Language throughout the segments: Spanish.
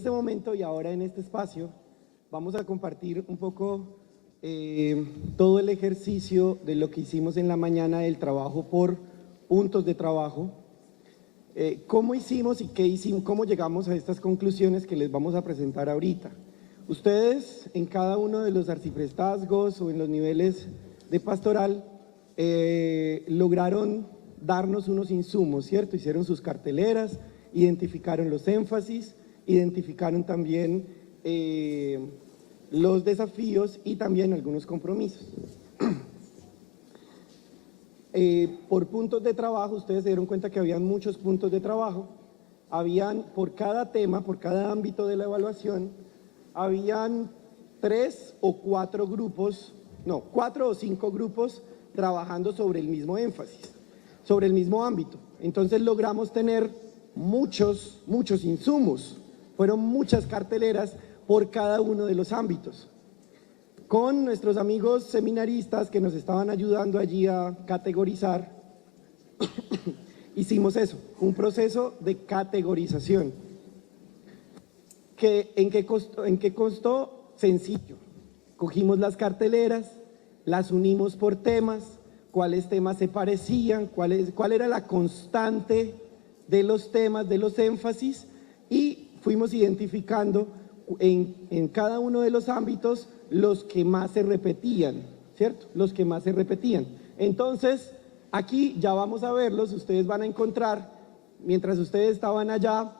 este momento y ahora en este espacio vamos a compartir un poco todo el ejercicio de lo que hicimos en la mañana del trabajo por puntos de trabajo. ¿Cómo hicimos y qué hicimos, cómo llegamos a estas conclusiones que les vamos a presentar ahorita? Ustedes en cada uno de los arciprestazgos o en los niveles de pastoral lograron darnos unos insumos, ¿cierto? Hicieron sus carteleras, identificaron los énfasis, identificaron también los desafíos y también algunos compromisos. Por puntos de trabajo, ustedes se dieron cuenta que habían muchos puntos de trabajo, habían por cada tema, por cada ámbito de la evaluación, habían 3 o 4 grupos, no, 4 o 5 grupos trabajando sobre el mismo énfasis, sobre el mismo ámbito. Entonces logramos tener muchos insumos, fueron muchas carteleras por cada uno de los ámbitos. Con nuestros amigos seminaristas que nos estaban ayudando allí a categorizar, hicimos eso, un proceso de categorización. ¿En qué costó? Sencillo. Cogimos las carteleras, las unimos por temas, cuáles temas se parecían, cuál era la constante de los temas, de los énfasis, y fuimos identificando en cada uno de los ámbitos los que más se repetían, ¿cierto? Los que más se repetían. Entonces, aquí ya vamos a verlos, ustedes van a encontrar, mientras ustedes estaban allá,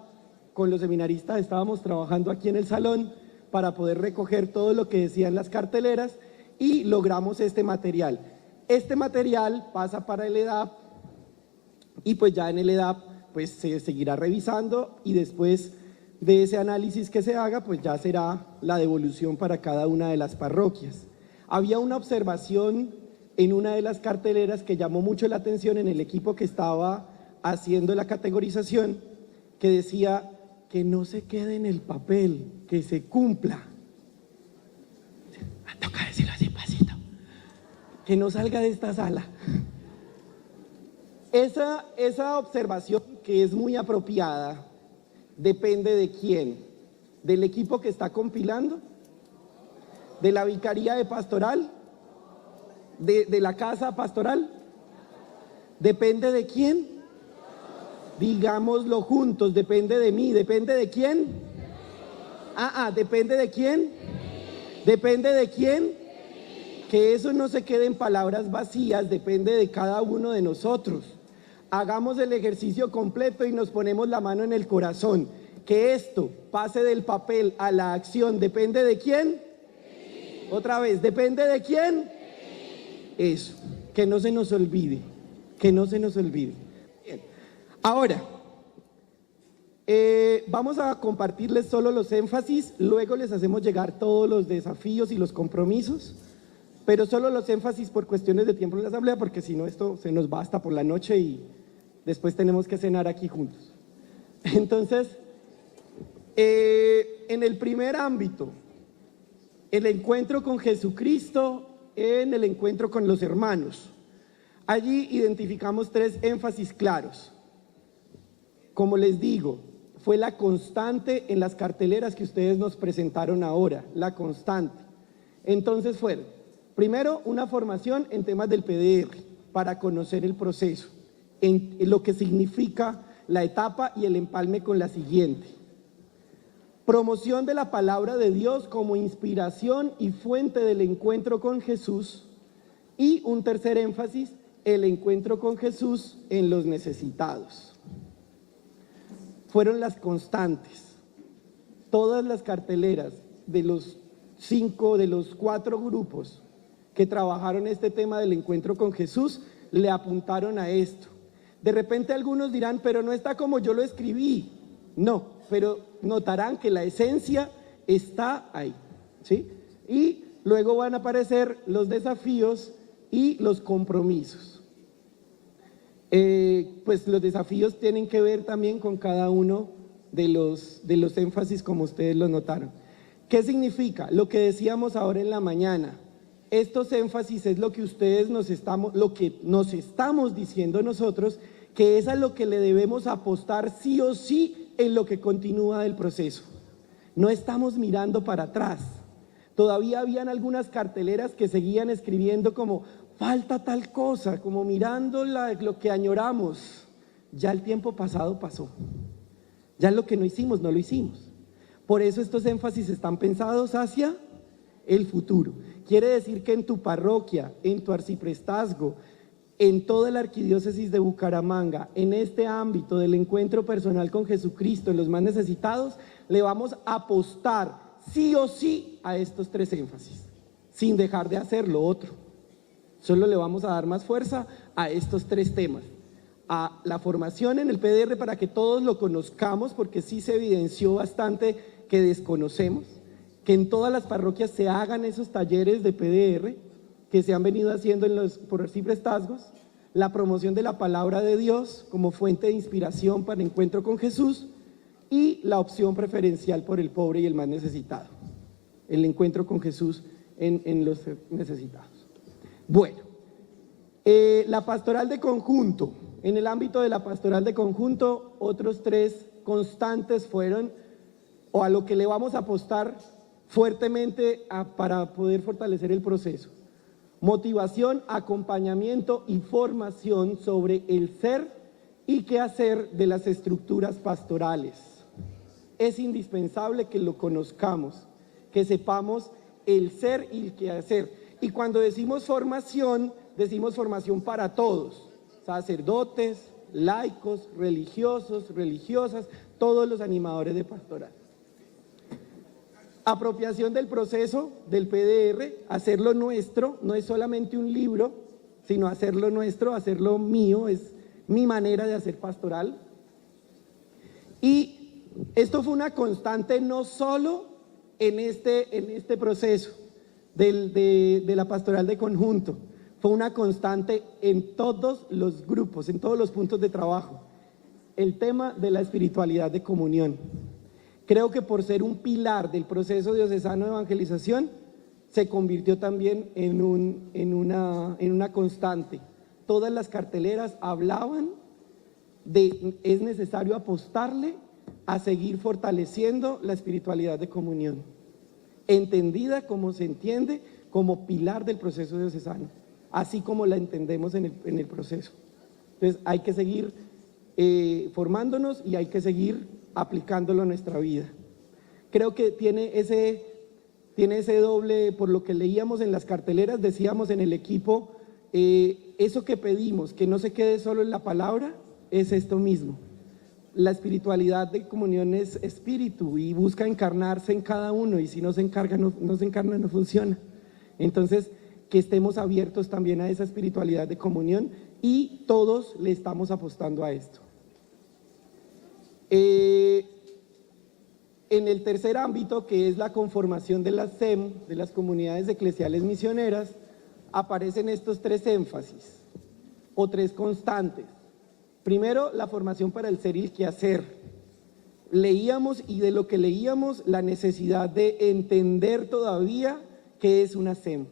con los seminaristas estábamos trabajando aquí en el salón para poder recoger todo lo que decían las carteleras y logramos este material. Este material pasa para el EDAP y pues ya en el EDAP pues se seguirá revisando y después de ese análisis que se haga, pues ya será la devolución para cada una de las parroquias. Había una observación en una de las carteleras que llamó mucho la atención en el equipo que estaba haciendo la categorización, que decía que no se quede en el papel, que se cumpla. Toca decirlo así, pasito. Que no salga de esta sala. Esa observación, que es muy apropiada, depende de quién, del equipo que está compilando, de la vicaría de pastoral, de la casa pastoral, depende de quién, digámoslo juntos, depende de mí, depende de quién, depende de quién, depende de quién, que eso no se quede en palabras vacías, depende de cada uno de nosotros. Hagamos el ejercicio completo y nos ponemos la mano en el corazón. Que esto pase del papel a la acción, ¿depende de quién? Sí. Otra vez, ¿depende de quién? Sí. Eso, que no se nos olvide, que no se nos olvide. Bien. Ahora, vamos a compartirles solo los énfasis, luego les hacemos llegar todos los desafíos y los compromisos, pero solo los énfasis por cuestiones de tiempo en la asamblea, porque si no esto se nos va hasta por la noche y después tenemos que cenar aquí juntos. Entonces, en el primer ámbito, el encuentro con Jesucristo, en el encuentro con los hermanos, allí identificamos 3 énfasis claros. Como les digo, fue la constante en las carteleras que ustedes nos presentaron ahora, la constante. Entonces fueron, primero, una formación en temas del PDR para conocer el proceso, en lo que significa la etapa y el empalme con la siguiente. Promoción de la palabra de Dios como inspiración y fuente del encuentro con Jesús. Y un tercer énfasis, el encuentro con Jesús en los necesitados. Fueron las constantes. Todas las carteleras de los 4 grupos que trabajaron este tema del encuentro con Jesús le apuntaron a esto. De repente algunos dirán, pero no está como yo lo escribí. No, pero notarán que la esencia está ahí, ¿sí? Y luego van a aparecer los desafíos y los compromisos. Pues los desafíos tienen que ver también con cada uno de los énfasis, como ustedes lo notaron. ¿Qué significa? Lo que decíamos ahora en la mañana. Estos énfasis es lo que nos estamos diciendo nosotros, que es a lo que le debemos apostar sí o sí en lo que continúa del proceso. No estamos mirando para atrás. Todavía habían algunas carteleras que seguían escribiendo como falta tal cosa, como mirando lo que añoramos. Ya el tiempo pasado pasó. Ya lo que no hicimos, no lo hicimos. Por eso estos énfasis están pensados hacia el futuro. Quiere decir que en tu parroquia, en tu arciprestazgo, en toda la arquidiócesis de Bucaramanga, en este ámbito del encuentro personal con Jesucristo, en los más necesitados, le vamos a apostar sí o sí a estos tres énfasis, sin dejar de hacer lo otro. Solo le vamos a dar más fuerza a estos tres temas. A la formación en el PDR para que todos lo conozcamos, porque sí se evidenció bastante que desconocemos, que en todas las parroquias se hagan esos talleres de PDR que se han venido haciendo por arciprestazgos, la promoción de la palabra de Dios como fuente de inspiración para el encuentro con Jesús y la opción preferencial por el pobre y el más necesitado, el encuentro con Jesús en los necesitados. Bueno, la pastoral de conjunto. En el ámbito de la pastoral de conjunto, otros tres constantes fueron, o a lo que le vamos a apostar fuertemente para poder fortalecer el proceso: motivación, acompañamiento y formación sobre el ser y qué hacer de las estructuras pastorales. Es indispensable que lo conozcamos, que sepamos el ser y el qué hacer. Y cuando decimos formación para todos: sacerdotes, laicos, religiosos, religiosas, todos los animadores de pastoral. Apropiación del proceso del PDR, hacerlo nuestro, no es solamente un libro, sino hacerlo nuestro, hacerlo mío, es mi manera de hacer pastoral. Y esto fue una constante no solo en este proceso de la pastoral de conjunto, fue una constante en todos los grupos, en todos los puntos de trabajo, el tema de la espiritualidad de comunión. Creo que por ser un pilar del proceso diocesano de evangelización, se convirtió también en una constante. Todas las carteleras hablaban de es necesario apostarle a seguir fortaleciendo la espiritualidad de comunión, entendida como se entiende como pilar del proceso diocesano, así como la entendemos en el proceso. Entonces hay que seguir formándonos y hay que seguir aplicándolo a nuestra vida. Creo que tiene ese doble, por lo que leíamos en las carteleras, decíamos en el equipo, eso que pedimos, que no se quede solo en la palabra, es esto mismo. La espiritualidad de comunión es espíritu y busca encarnarse en cada uno, y si no se encarna, no funciona. Entonces, que estemos abiertos también a esa espiritualidad de comunión, y todos le estamos apostando a esto. En el tercer ámbito, que es la conformación de las SEM, de las comunidades eclesiales misioneras, aparecen estos tres énfasis o tres constantes. Primero, la formación para el ser y el quehacer. Leíamos, y de lo que leíamos, la necesidad de entender todavía qué es una SEM.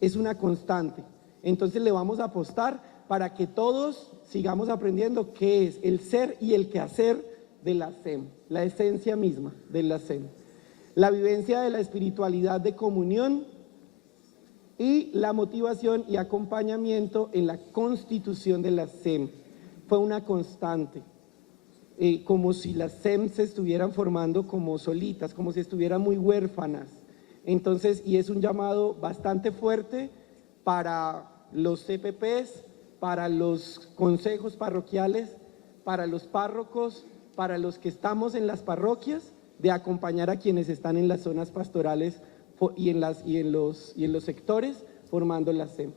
Es una constante. Entonces le vamos a apostar para que todos sigamos aprendiendo qué es el ser y el quehacer de la SEM, la esencia misma de la SEM. La vivencia de la espiritualidad de comunión y la motivación y acompañamiento en la constitución de la SEM. Fue una constante, como si las SEM se estuvieran formando como solitas, como si estuvieran muy huérfanas. Entonces, y es un llamado bastante fuerte para los CPPs, para los consejos parroquiales, para los párrocos, para los que estamos en las parroquias, de acompañar a quienes están en las zonas pastorales y en los sectores formando la SEM,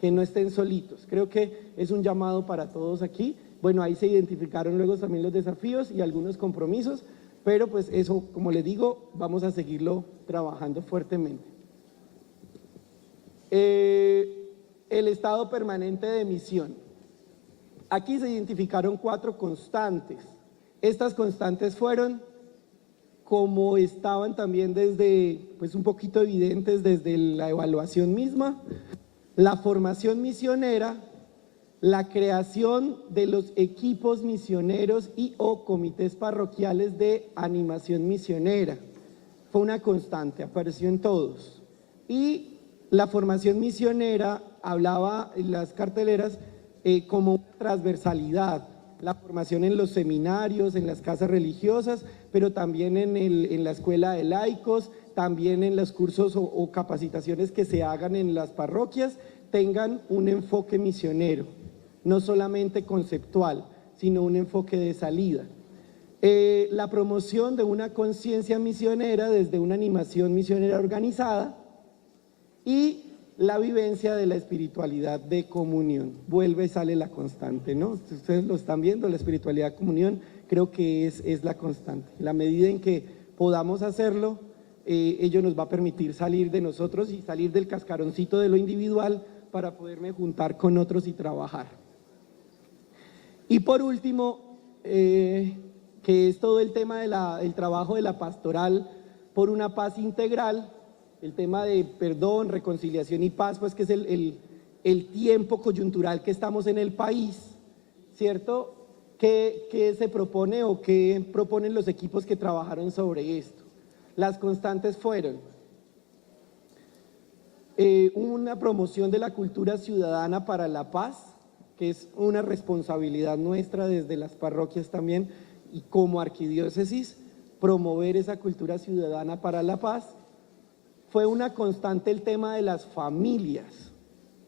que no estén solitos. Creo que es un llamado para todos aquí. Bueno, ahí se identificaron luego también los desafíos y algunos compromisos, pero pues eso, como les digo, vamos a seguirlo trabajando fuertemente. El estado permanente de misión. Aquí se identificaron 4 constantes. Estas constantes fueron, como estaban también pues un poquito evidentes desde la evaluación misma, la formación misionera, la creación de los equipos misioneros y o comités parroquiales de animación misionera. Fue una constante, apareció en todos. Y la formación misionera hablaba en las carteleras como transversalidad, la formación en los seminarios, en las casas religiosas, pero también en la escuela de laicos, también en los cursos o capacitaciones que se hagan en las parroquias, tengan un enfoque misionero, no solamente conceptual, sino un enfoque de salida. La promoción de una conciencia misionera desde una animación misionera organizada y la vivencia de la espiritualidad de comunión. Vuelve y sale la constante, ¿no? Ustedes lo están viendo, la espiritualidad de comunión creo que es la constante. La medida en que podamos hacerlo, ello nos va a permitir salir de nosotros y salir del cascaroncito de lo individual para poderme juntar con otros y trabajar. Y por último, que es todo el tema del trabajo de la pastoral por una paz integral, el tema de perdón, reconciliación y paz, pues que es el tiempo coyuntural que estamos en el país, ¿cierto? ¿Qué se propone o qué proponen los equipos que trabajaron sobre esto? Las constantes fueron una promoción de la cultura ciudadana para la paz, que es una responsabilidad nuestra desde las parroquias también y como arquidiócesis, promover esa cultura ciudadana para la paz. Fue una constante el tema de las familias,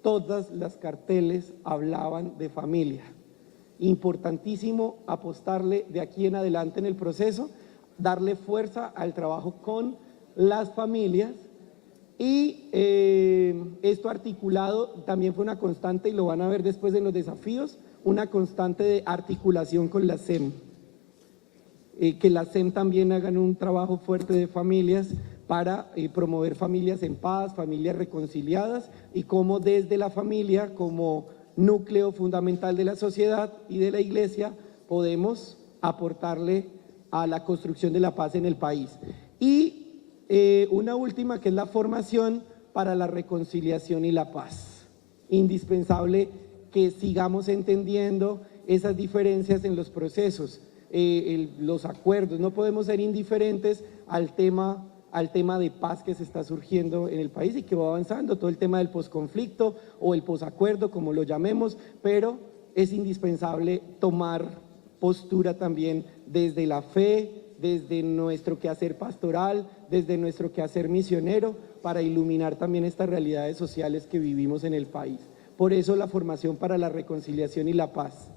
todas las carteles hablaban de familia. Importantísimo apostarle de aquí en adelante en el proceso, darle fuerza al trabajo con las familias y esto articulado también fue una constante y lo van a ver después en los desafíos, una constante de articulación con la SEM. Que la SEM también hagan un trabajo fuerte de familias para promover familias en paz, familias reconciliadas y cómo desde la familia como núcleo fundamental de la sociedad y de la iglesia podemos aportarle a la construcción de la paz en el país. Y una última que es la formación para la reconciliación y la paz. Indispensable que sigamos entendiendo esas diferencias en los procesos, los acuerdos, no podemos ser indiferentes al tema de paz que se está surgiendo en el país y que va avanzando, todo el tema del posconflicto o el posacuerdo, como lo llamemos, pero es indispensable tomar postura también desde la fe, desde nuestro quehacer pastoral, desde nuestro quehacer misionero, para iluminar también estas realidades sociales que vivimos en el país. Por eso la formación para la reconciliación y la paz,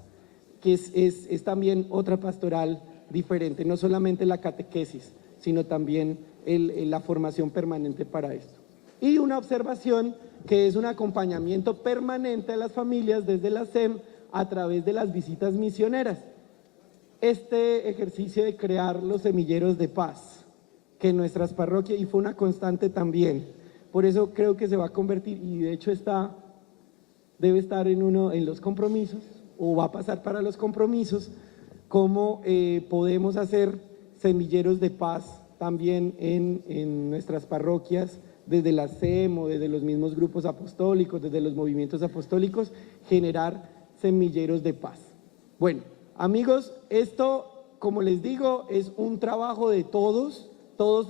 que es también otra pastoral diferente, no solamente la catequesis, sino también la formación permanente para esto. Y una observación que es un acompañamiento permanente a las familias desde la SEM a través de las visitas misioneras. Este ejercicio de crear los semilleros de paz, que en nuestras parroquias, y fue una constante también, por eso creo que se va a convertir, y de hecho debe estar en los compromisos, o va a pasar para los compromisos, cómo podemos hacer semilleros de paz también en nuestras parroquias, desde la SEM o desde los mismos grupos apostólicos, desde los movimientos apostólicos, generar semilleros de paz. Bueno, amigos, esto, como les digo, es un trabajo de todos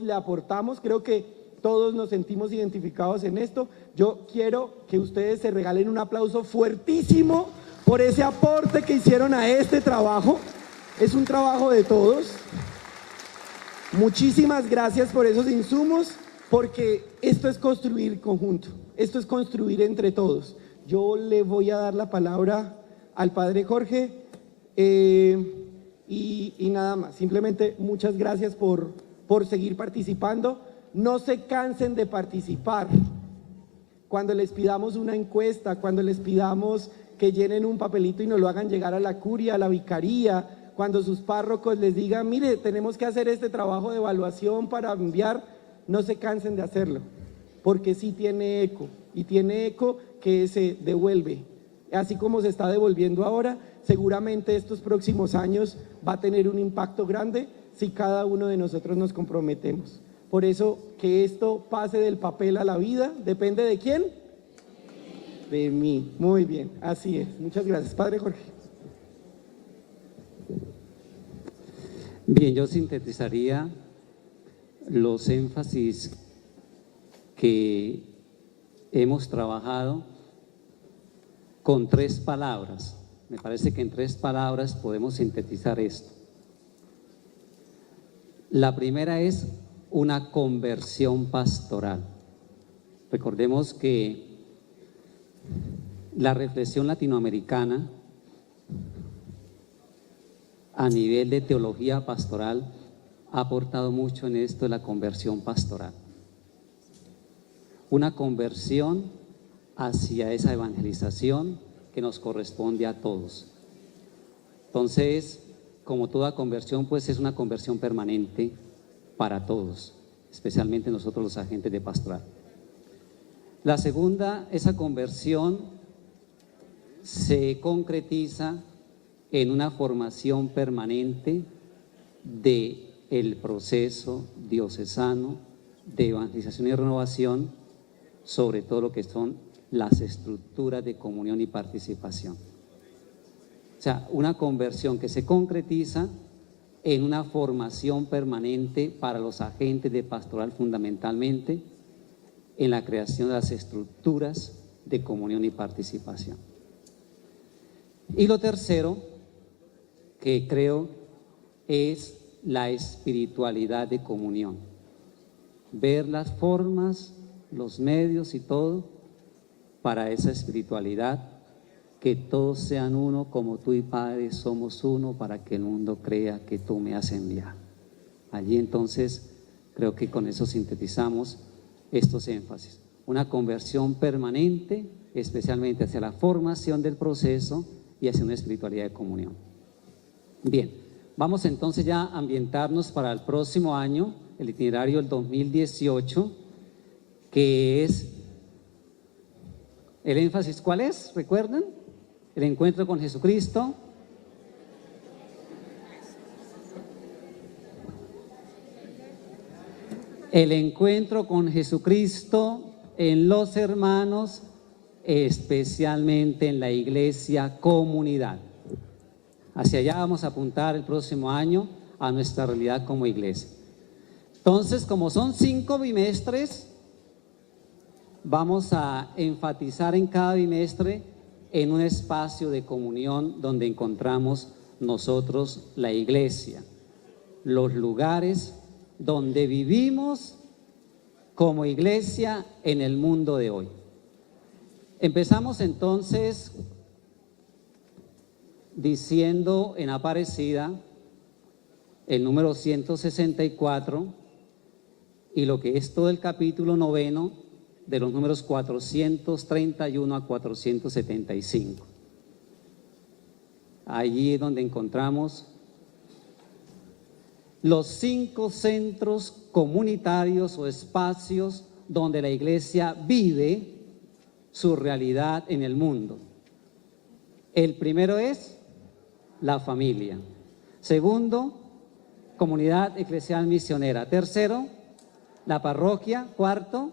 le aportamos, creo que todos nos sentimos identificados en esto. Yo quiero que ustedes se regalen un aplauso fuertísimo por ese aporte que hicieron a este trabajo. Es un trabajo de todos. Muchísimas gracias por esos insumos, porque esto es construir conjunto, esto es construir entre todos. Yo le voy a dar la palabra al padre Jorge y nada más. Simplemente muchas gracias por seguir participando. No se cansen de participar. Cuando les pidamos una encuesta, cuando les pidamos que llenen un papelito y nos lo hagan llegar a la curia, a la vicaría, cuando sus párrocos les digan, mire, tenemos que hacer este trabajo de evaluación para enviar, no se cansen de hacerlo, porque sí tiene eco, y tiene eco que se devuelve. Así como se está devolviendo ahora, seguramente estos próximos años va a tener un impacto grande si cada uno de nosotros nos comprometemos. Por eso, que esto pase del papel a la vida, ¿depende de quién? de mí. Muy bien, así es. Muchas gracias, Padre Jorge. Bien, yo sintetizaría los énfasis que hemos trabajado con 3 palabras. Me parece que en 3 palabras podemos sintetizar esto. La primera es una conversión pastoral. Recordemos que la reflexión latinoamericana a nivel de teología pastoral ha aportado mucho en esto de la conversión pastoral. Una conversión hacia esa evangelización que nos corresponde a todos. Entonces, como toda conversión, pues es una conversión permanente para todos, especialmente nosotros los agentes de pastoral. La segunda, esa conversión se concretiza en una formación permanente del proceso diocesano de evangelización y renovación, sobre todo lo que son las estructuras de comunión y participación. O sea, una conversión que se concretiza en una formación permanente para los agentes de pastoral, fundamentalmente en la creación de las estructuras de comunión y participación. Y lo tercero, que creo es la espiritualidad de comunión. Ver las formas, los medios y todo para esa espiritualidad, que todos sean uno como tú y Padre somos uno, para que el mundo crea que tú me has enviado. Allí entonces creo que con eso sintetizamos estos énfasis. Una conversión permanente, especialmente hacia la formación del proceso y hacia una espiritualidad de comunión. Bien, vamos entonces ya a ambientarnos para el próximo año, el itinerario del 2018, que es, el énfasis, ¿cuál es? ¿Recuerdan? El encuentro con Jesucristo. El encuentro con Jesucristo en los hermanos, especialmente en la iglesia comunidad. Hacia allá vamos a apuntar el próximo año a nuestra realidad como iglesia. Entonces, como son 5 bimestres, vamos a enfatizar en cada bimestre en un espacio de comunión donde encontramos nosotros la iglesia, los lugares donde vivimos como iglesia en el mundo de hoy. Empezamos entonces diciendo en Aparecida el número 164 y lo que es todo el capítulo 9 de los números 431 a 475. Allí es donde encontramos los 5 centros comunitarios o espacios donde la iglesia vive su realidad en el mundo. El primero es la familia. Segundo, comunidad eclesial misionera. Tercero, la parroquia. Cuarto,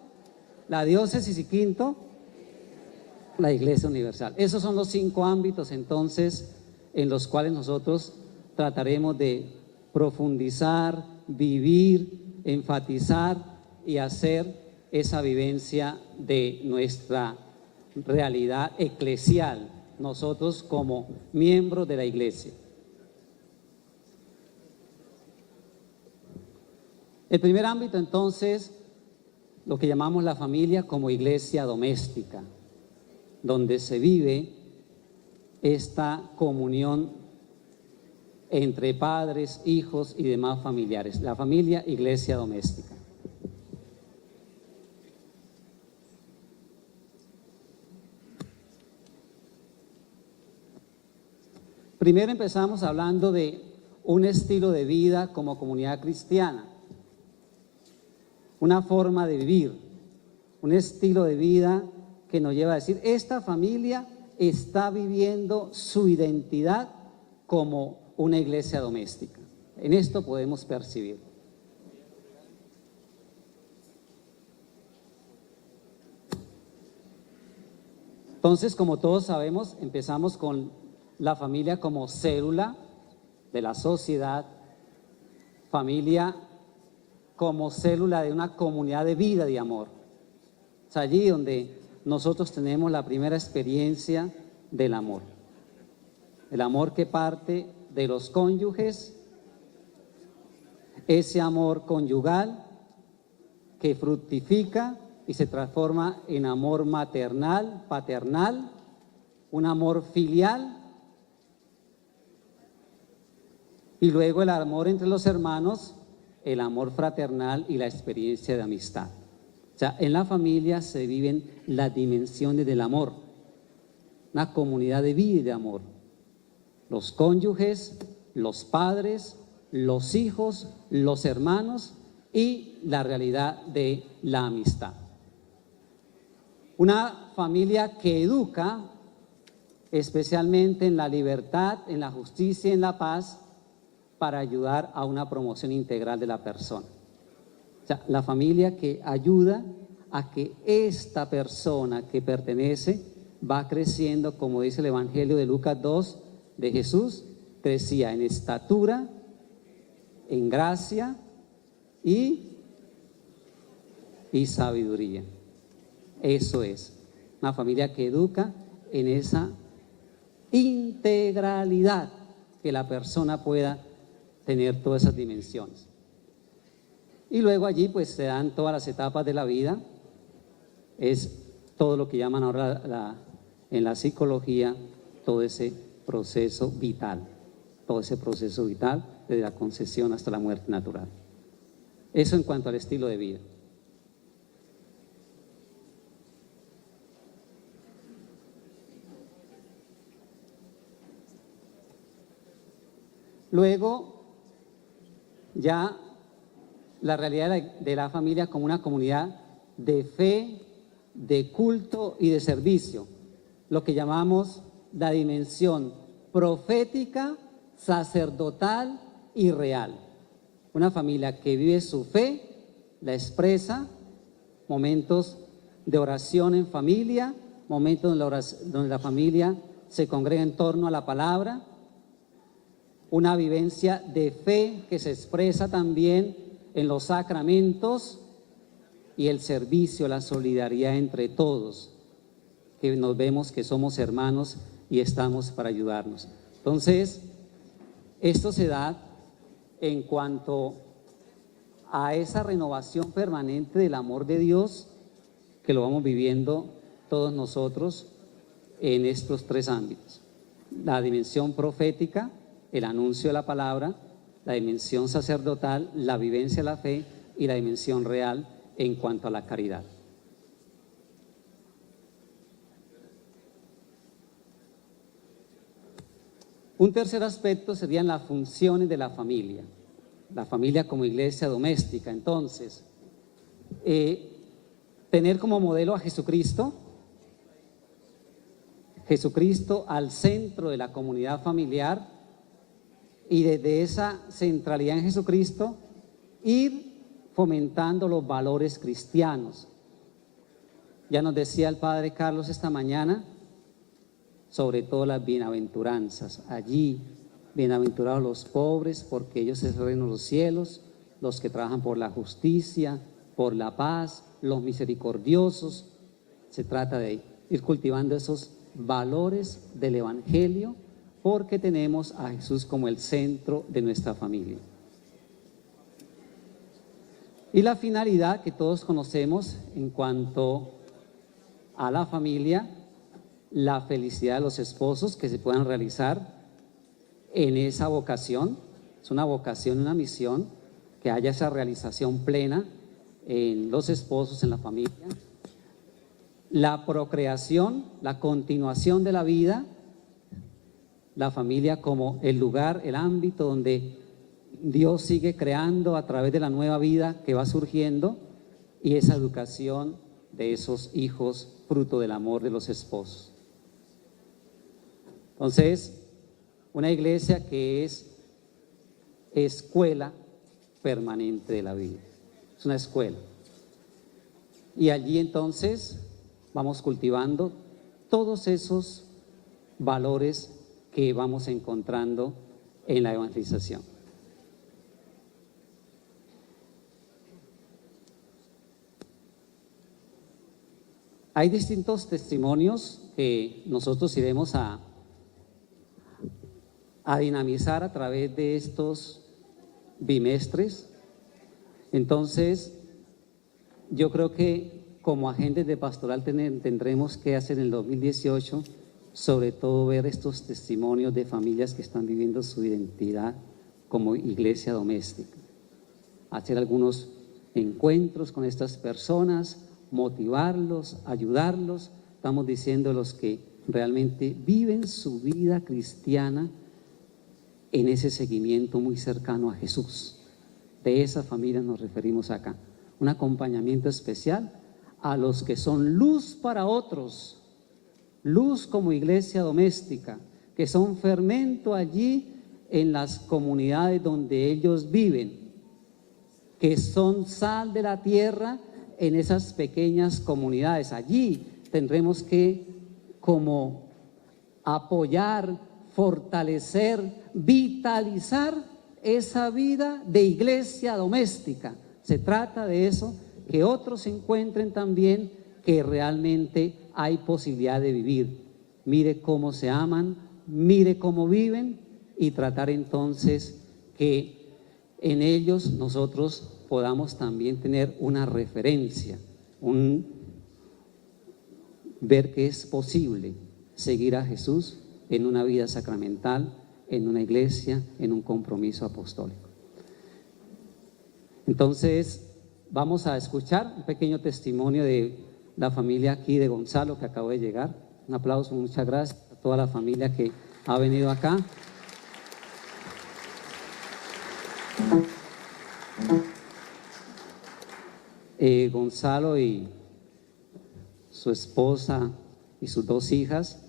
la diócesis. Y quinto, la iglesia universal. Esos son los 5 ámbitos entonces en los cuales nosotros trataremos de profundizar, vivir, enfatizar y hacer esa vivencia de nuestra realidad eclesial, nosotros como miembros de la iglesia. El primer ámbito entonces, lo que llamamos la familia como iglesia doméstica, donde se vive esta comunión entre padres, hijos y demás familiares. La familia, iglesia doméstica. Primero empezamos hablando de un estilo de vida como comunidad cristiana, una forma de vivir, un estilo de vida que nos lleva a decir, esta familia está viviendo su identidad como una iglesia doméstica. En esto podemos percibir. Entonces, como todos sabemos, empezamos con la familia como célula de la sociedad, familia como célula de una comunidad de vida, de amor. Es allí donde nosotros tenemos la primera experiencia del amor. El amor que parte de los cónyuges, ese amor conyugal que fructifica y se transforma en amor maternal, paternal, un amor filial, y luego el amor entre los hermanos, el amor fraternal y la experiencia de amistad. O sea, en la familia se viven las dimensiones del amor, una comunidad de vida y de amor. Los cónyuges, los padres, los hijos, los hermanos y la realidad de la amistad. Una familia que educa especialmente en la libertad, en la justicia y en la paz para ayudar a una promoción integral de la persona. O sea, la familia que ayuda a que esta persona que pertenece va creciendo, como dice el Evangelio de Lucas 2 de Jesús, crecía en estatura, en gracia y sabiduría. Eso es, una familia que educa en esa integralidad, que la persona pueda tener todas esas dimensiones. Y luego allí pues se dan todas las etapas de la vida, es todo lo que llaman ahora en la psicología, todo ese proceso vital, desde la concepción hasta la muerte natural. Eso en cuanto al estilo de vida. Luego, ya la realidad de la familia como una comunidad de fe, de culto y de servicio, lo que llamamos la dimensión profética, sacerdotal y real. Una familia que vive su fe, la expresa, momentos de oración en familia, momentos donde la familia se congrega en torno a la palabra, una vivencia de fe que se expresa también en los sacramentos y el servicio, la solidaridad entre todos, que nos vemos que somos hermanos y estamos para ayudarnos. Entonces, esto se da en cuanto a esa renovación permanente del amor de Dios que lo vamos viviendo todos nosotros en estos tres ámbitos. La dimensión profética, el anuncio de la palabra, la dimensión sacerdotal, la vivencia de la fe y la dimensión real en cuanto a la caridad. Un tercer aspecto serían las funciones de la familia como iglesia doméstica. Entonces, tener como modelo a Jesucristo al centro de la comunidad familiar, y desde esa centralidad en Jesucristo ir fomentando los valores cristianos. Ya nos decía el Padre Carlos esta mañana, sobre todo las bienaventuranzas. Allí, bienaventurados los pobres, porque ellos es el reino de los cielos, los que trabajan por la justicia, por la paz, los misericordiosos. Se trata de ir cultivando esos valores del Evangelio, porque tenemos a Jesús como el centro de nuestra familia. Y la finalidad que todos conocemos en cuanto a la familia, la felicidad de los esposos que se puedan realizar en esa vocación. Es una vocación, una misión, que haya esa realización plena en los esposos, en la familia. La procreación, la continuación de la vida, la familia como el lugar, el ámbito donde Dios sigue creando a través de la nueva vida que va surgiendo, y esa educación de esos hijos fruto del amor de los esposos. Entonces, una iglesia que es escuela permanente de la vida, es una escuela. Y allí entonces vamos cultivando todos esos valores que vamos encontrando en la evangelización. Hay distintos testimonios que nosotros iremos a dinamizar a través de estos bimestres. Entonces, yo creo que como agentes de pastoral tendremos que hacer en el 2018, sobre todo ver estos testimonios de familias que están viviendo su identidad como iglesia doméstica. Hacer algunos encuentros con estas personas, motivarlos, ayudarlos. Estamos diciendo los que realmente viven su vida cristiana en ese seguimiento muy cercano a Jesús. De esas familias nos referimos acá. Un acompañamiento especial a los que son luz para otros, luz como iglesia doméstica, que son fermento allí en las comunidades donde ellos viven, que son sal de la tierra en esas pequeñas comunidades. Allí tendremos que como apoyar, fortalecer, vitalizar esa vida de iglesia doméstica. Se trata de eso, que otros encuentren también que realmente hay posibilidad de vivir. Mire cómo se aman, mire cómo viven, y tratar entonces que en ellos nosotros podamos también tener una referencia, ver que es posible seguir a Jesús en una vida sacramental, en una iglesia, en un compromiso apostólico. Entonces, vamos a escuchar un pequeño testimonio de la familia aquí de Gonzalo, que acabó de llegar. Un aplauso, muchas gracias a toda la familia que ha venido acá. Gonzalo y su esposa y sus dos hijas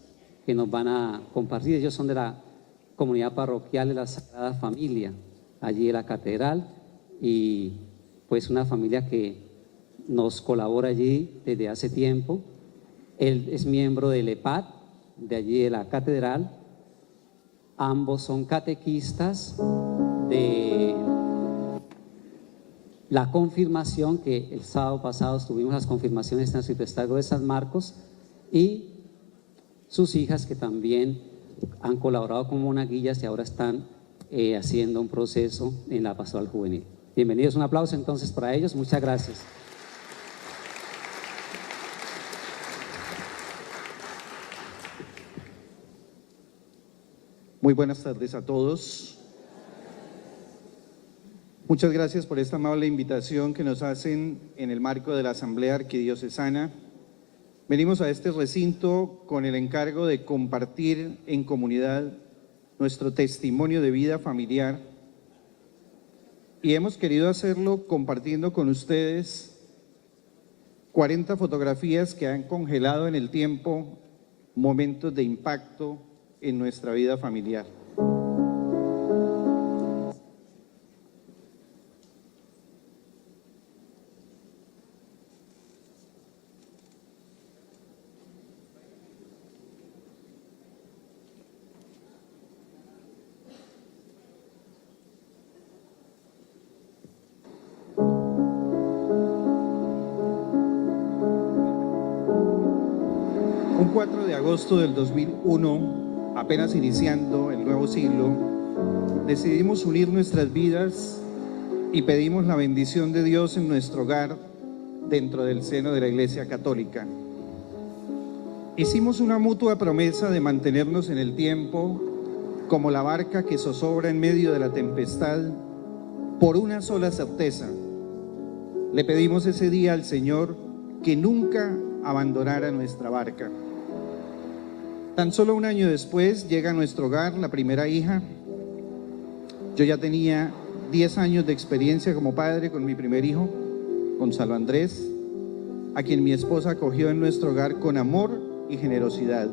que nos van a compartir. Ellos son de la comunidad parroquial de la Sagrada Familia, allí en la catedral, y pues una familia que nos colabora allí desde hace tiempo. Él es miembro del EPAD, de allí de la catedral. Ambos son catequistas de la confirmación, que el sábado pasado tuvimos las confirmaciones en el Arciprestazgo de San Marcos, y sus hijas que también han colaborado como monaguillas y ahora están haciendo un proceso en la pastoral juvenil. Bienvenidos, un aplauso entonces para ellos, muchas gracias. Muy buenas tardes a todos. Muchas gracias por esta amable invitación que nos hacen en el marco de la Asamblea Arquidiocesana. Venimos a este recinto con el encargo de compartir en comunidad nuestro testimonio de vida familiar, y hemos querido hacerlo compartiendo con ustedes 40 fotografías que han congelado en el tiempo momentos de impacto en nuestra vida familiar. Un 4 de agosto del 2001, apenas iniciando el nuevo siglo, decidimos unir nuestras vidas y pedimos la bendición de Dios en nuestro hogar dentro del seno de la Iglesia Católica. Hicimos una mutua promesa de mantenernos en el tiempo como la barca que zozobra en medio de la tempestad, por una sola certeza. Le pedimos ese día al Señor que nunca abandonara nuestra barca. Tan solo un año después llega a nuestro hogar la primera hija. Yo ya tenía 10 años de experiencia como padre con mi primer hijo, Gonzalo Andrés, a quien mi esposa acogió en nuestro hogar con amor y generosidad.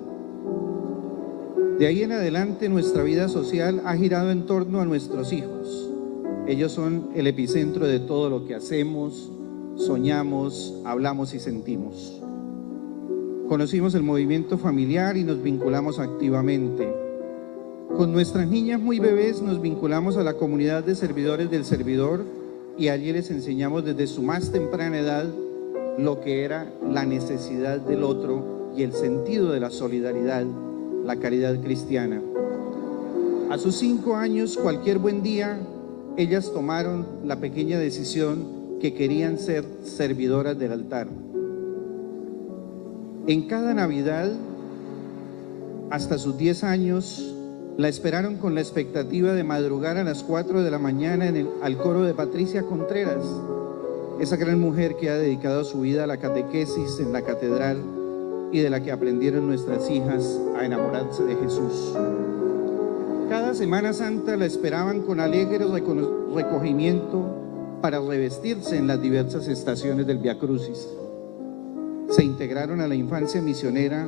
De ahí en adelante nuestra vida social ha girado en torno a nuestros hijos. Ellos son el epicentro de todo lo que hacemos, soñamos, hablamos y sentimos. Conocimos el movimiento familiar y nos vinculamos activamente. Con nuestras niñas muy bebés nos vinculamos a la comunidad de servidores del servidor y allí les enseñamos desde su más temprana edad lo que era la necesidad del otro y el sentido de la solidaridad, la caridad cristiana. A sus 5 años, cualquier buen día, ellas tomaron la pequeña decisión que querían ser servidoras del altar. En cada Navidad, hasta sus 10 años, la esperaron con la expectativa de madrugar a las 4 de la mañana al coro de Patricia Contreras, esa gran mujer que ha dedicado su vida a la catequesis en la catedral y de la que aprendieron nuestras hijas a enamorarse de Jesús. Cada Semana Santa la esperaban con alegre recogimiento para revestirse en las diversas estaciones del Vía Crucis. Se integraron a la infancia misionera,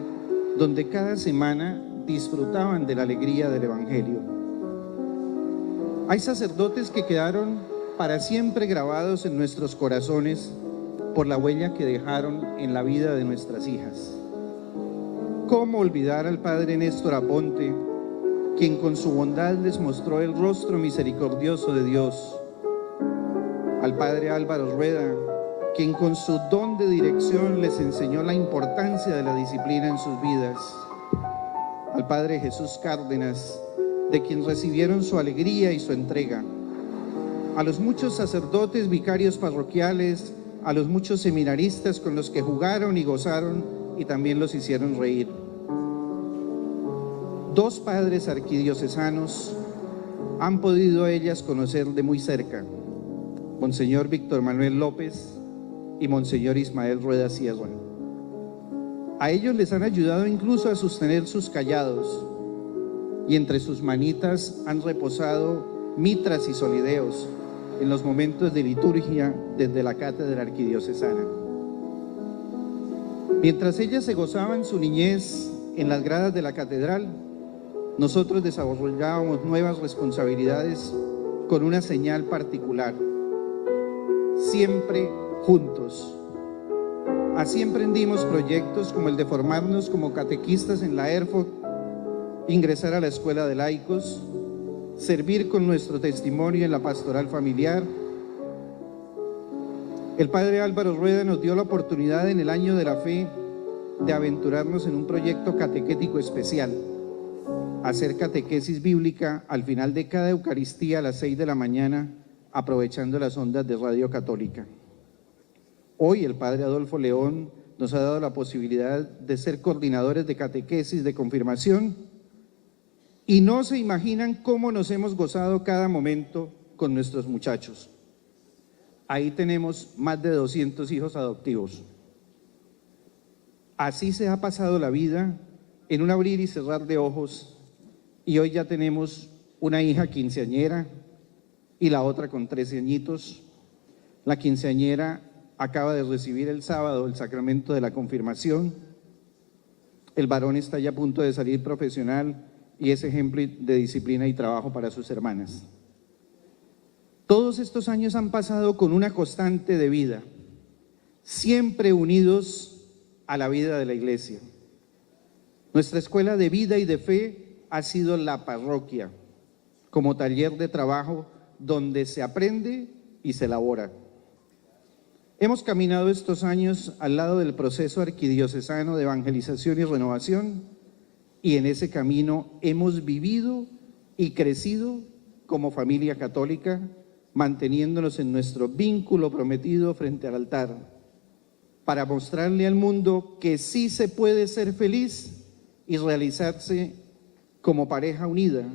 donde cada semana disfrutaban de la alegría del Evangelio. Hay sacerdotes que quedaron para siempre grabados en nuestros corazones por la huella que dejaron en la vida de nuestras hijas. ¿Cómo olvidar al padre Néstor Aponte, quien con su bondad les mostró el rostro misericordioso de Dios? Al padre Álvaro Rueda, quien con su don de dirección les enseñó la importancia de la disciplina en sus vidas. Al padre Jesús Cárdenas, de quien recibieron su alegría y su entrega. A los muchos sacerdotes, vicarios parroquiales, a los muchos seminaristas con los que jugaron y gozaron y también los hicieron reír. 2 padres arquidiocesanos han podido ellas conocer de muy cerca, Monseñor Víctor Manuel López y Monseñor Ismael Rueda Sierra. A ellos les han ayudado incluso a sostener sus callados y entre sus manitas han reposado mitras y solideos en los momentos de liturgia desde la cátedra arquidiocesana. Mientras ellas se gozaban su niñez en las gradas de la catedral, nosotros desarrollábamos nuevas responsabilidades con una señal particular: siempre juntos. Así emprendimos proyectos como el de formarnos como catequistas en la ERFOC, ingresar a la escuela de laicos, servir con nuestro testimonio en la pastoral familiar. El padre Álvaro Rueda nos dio la oportunidad en el año de la fe de aventurarnos en un proyecto catequético especial, hacer catequesis bíblica al final de cada Eucaristía a las 6 de la mañana, aprovechando las ondas de Radio Católica. Hoy el padre Adolfo León nos ha dado la posibilidad de ser coordinadores de catequesis de confirmación y no se imaginan cómo nos hemos gozado cada momento con nuestros muchachos. Ahí tenemos más de 200 hijos adoptivos. Así se ha pasado la vida en un abrir y cerrar de ojos y hoy ya tenemos una hija quinceañera y la otra con 13 añitos. La quinceañera acaba de recibir el sábado el sacramento de la confirmación. El varón está ya a punto de salir profesional y es ejemplo de disciplina y trabajo para sus hermanas. Todos estos años han pasado con una constante de vida, siempre unidos a la vida de la iglesia. Nuestra escuela de vida y de fe ha sido la parroquia, como taller de trabajo donde se aprende y se elabora. Hemos caminado estos años al lado del proceso arquidiocesano de evangelización y renovación y en ese camino hemos vivido y crecido como familia católica, manteniéndonos en nuestro vínculo prometido frente al altar, para mostrarle al mundo que sí se puede ser feliz y realizarse como pareja unida,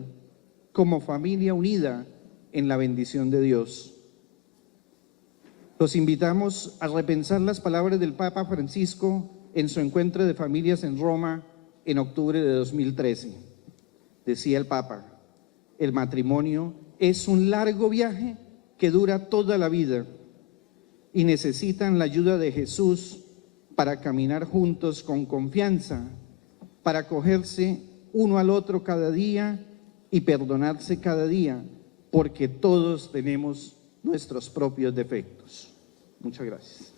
como familia unida en la bendición de Dios. Los invitamos a repensar las palabras del Papa Francisco en su encuentro de familias en Roma en octubre de 2013. Decía el Papa: el matrimonio es un largo viaje que dura toda la vida y necesitan la ayuda de Jesús para caminar juntos con confianza, para acogerse uno al otro cada día y perdonarse cada día, porque todos tenemos nuestros propios defectos. Muchas gracias.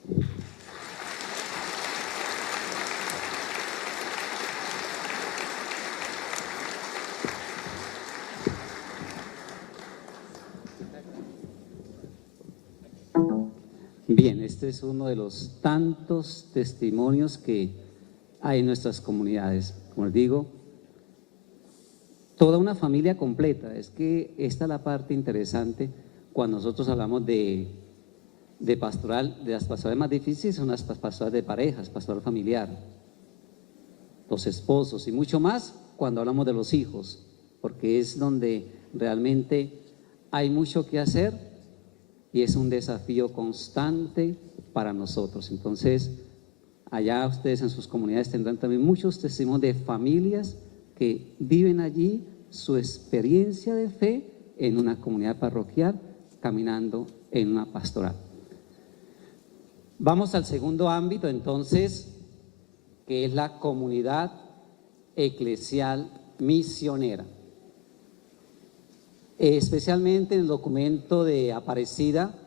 Bien, este es uno de los tantos testimonios que hay en nuestras comunidades. Como les digo, toda una familia completa. Es que esta es la parte interesante cuando nosotros hablamos de pastoral, de las pastorales más difíciles son las pastorales de parejas, pastoral familiar, los esposos y mucho más cuando hablamos de los hijos, porque es donde realmente hay mucho que hacer y es un desafío constante para nosotros. Entonces, allá ustedes en sus comunidades tendrán también muchos testimonios de familias que viven allí su experiencia de fe en una comunidad parroquial, caminando en una pastoral. Vamos al segundo ámbito, entonces, que es la comunidad eclesial misionera. Especialmente en el documento de Aparecida,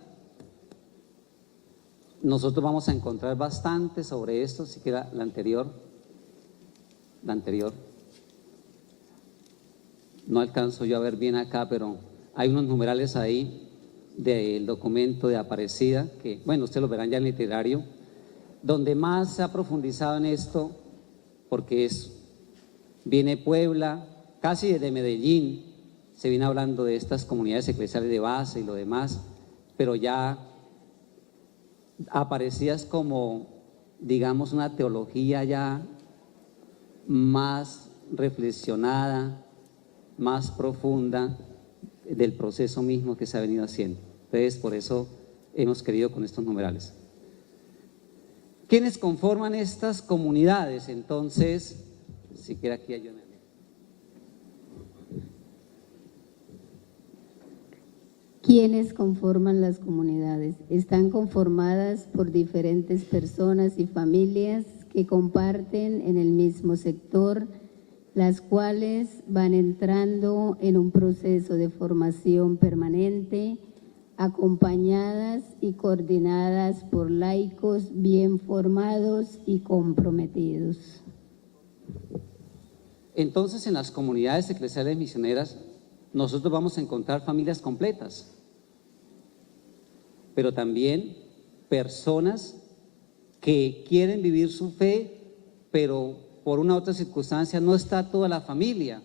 nosotros vamos a encontrar bastante sobre esto, si queda la anterior. No alcanzo yo a ver bien acá, pero hay unos numerales ahí del documento de Aparecida, que, bueno, ustedes lo verán ya en el literario, donde más se ha profundizado en esto, porque viene Puebla, casi desde Medellín, se viene hablando de estas comunidades eclesiales de base y lo demás, pero ya Aparecidas como, digamos, una teología ya más reflexionada, más profunda del proceso mismo que se ha venido haciendo. Entonces, por eso hemos querido con estos numerales. ¿Quiénes conforman estas comunidades? Entonces, siquiera aquí hay una. ¿Quiénes conforman las comunidades? Están conformadas por diferentes personas y familias que comparten en el mismo sector, las cuales van entrando en un proceso de formación permanente, acompañadas y coordinadas por laicos bien formados y comprometidos. Entonces, en las comunidades eclesiales misioneras, nosotros vamos a encontrar familias completas, pero también personas que quieren vivir su fe, pero por una u otra circunstancia no está toda la familia.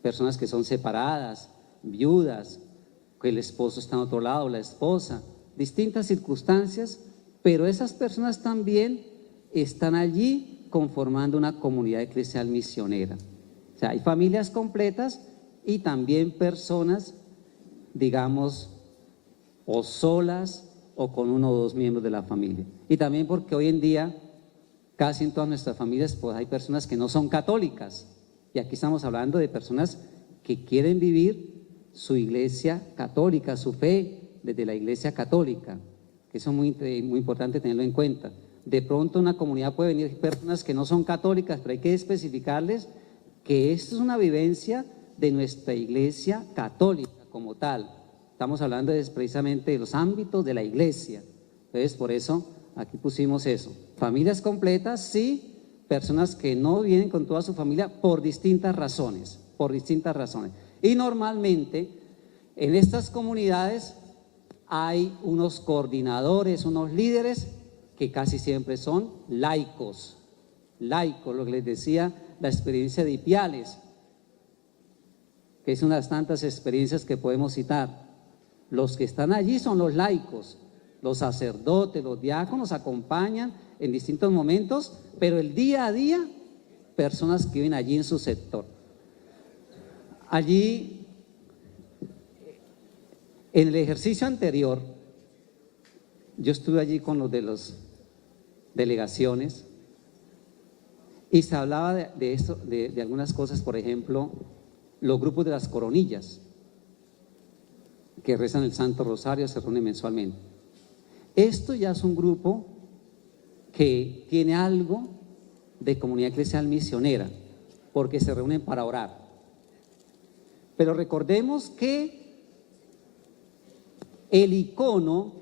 Personas que son separadas, viudas, que el esposo está en otro lado, la esposa, distintas circunstancias, pero esas personas también están allí conformando una comunidad eclesial misionera. O sea, hay familias completas y también personas, digamos, o solas o con uno o dos miembros de la familia. Y también porque hoy en día, casi en todas nuestras familias, pues hay personas que no son católicas. Y aquí estamos hablando de personas que quieren vivir su iglesia católica, su fe desde la iglesia católica. Eso es muy importante tenerlo en cuenta. De pronto una comunidad puede venir personas que no son católicas, pero hay que especificarles que esto es una vivencia de nuestra iglesia católica como tal. Estamos hablando precisamente de los ámbitos de la iglesia. Entonces, por eso aquí pusimos eso. Familias completas, sí, personas que no vienen con toda su familia por distintas razones, Y normalmente en estas comunidades hay unos coordinadores, unos líderes que casi siempre son laicos, lo que les decía, la experiencia de Ipiales, que es una de las tantas experiencias que podemos citar. Los que están allí son los laicos, los sacerdotes, los diáconos acompañan en distintos momentos, pero el día a día, personas que viven allí en su sector. Allí, en el ejercicio anterior, yo estuve allí con los de las delegaciones y se hablaba de esto, de algunas cosas, por ejemplo, los grupos de las coronillas, que rezan el Santo Rosario, se reúnen mensualmente. Esto ya es un grupo que tiene algo de comunidad eclesial misionera, porque se reúnen para orar. Pero recordemos que el icono,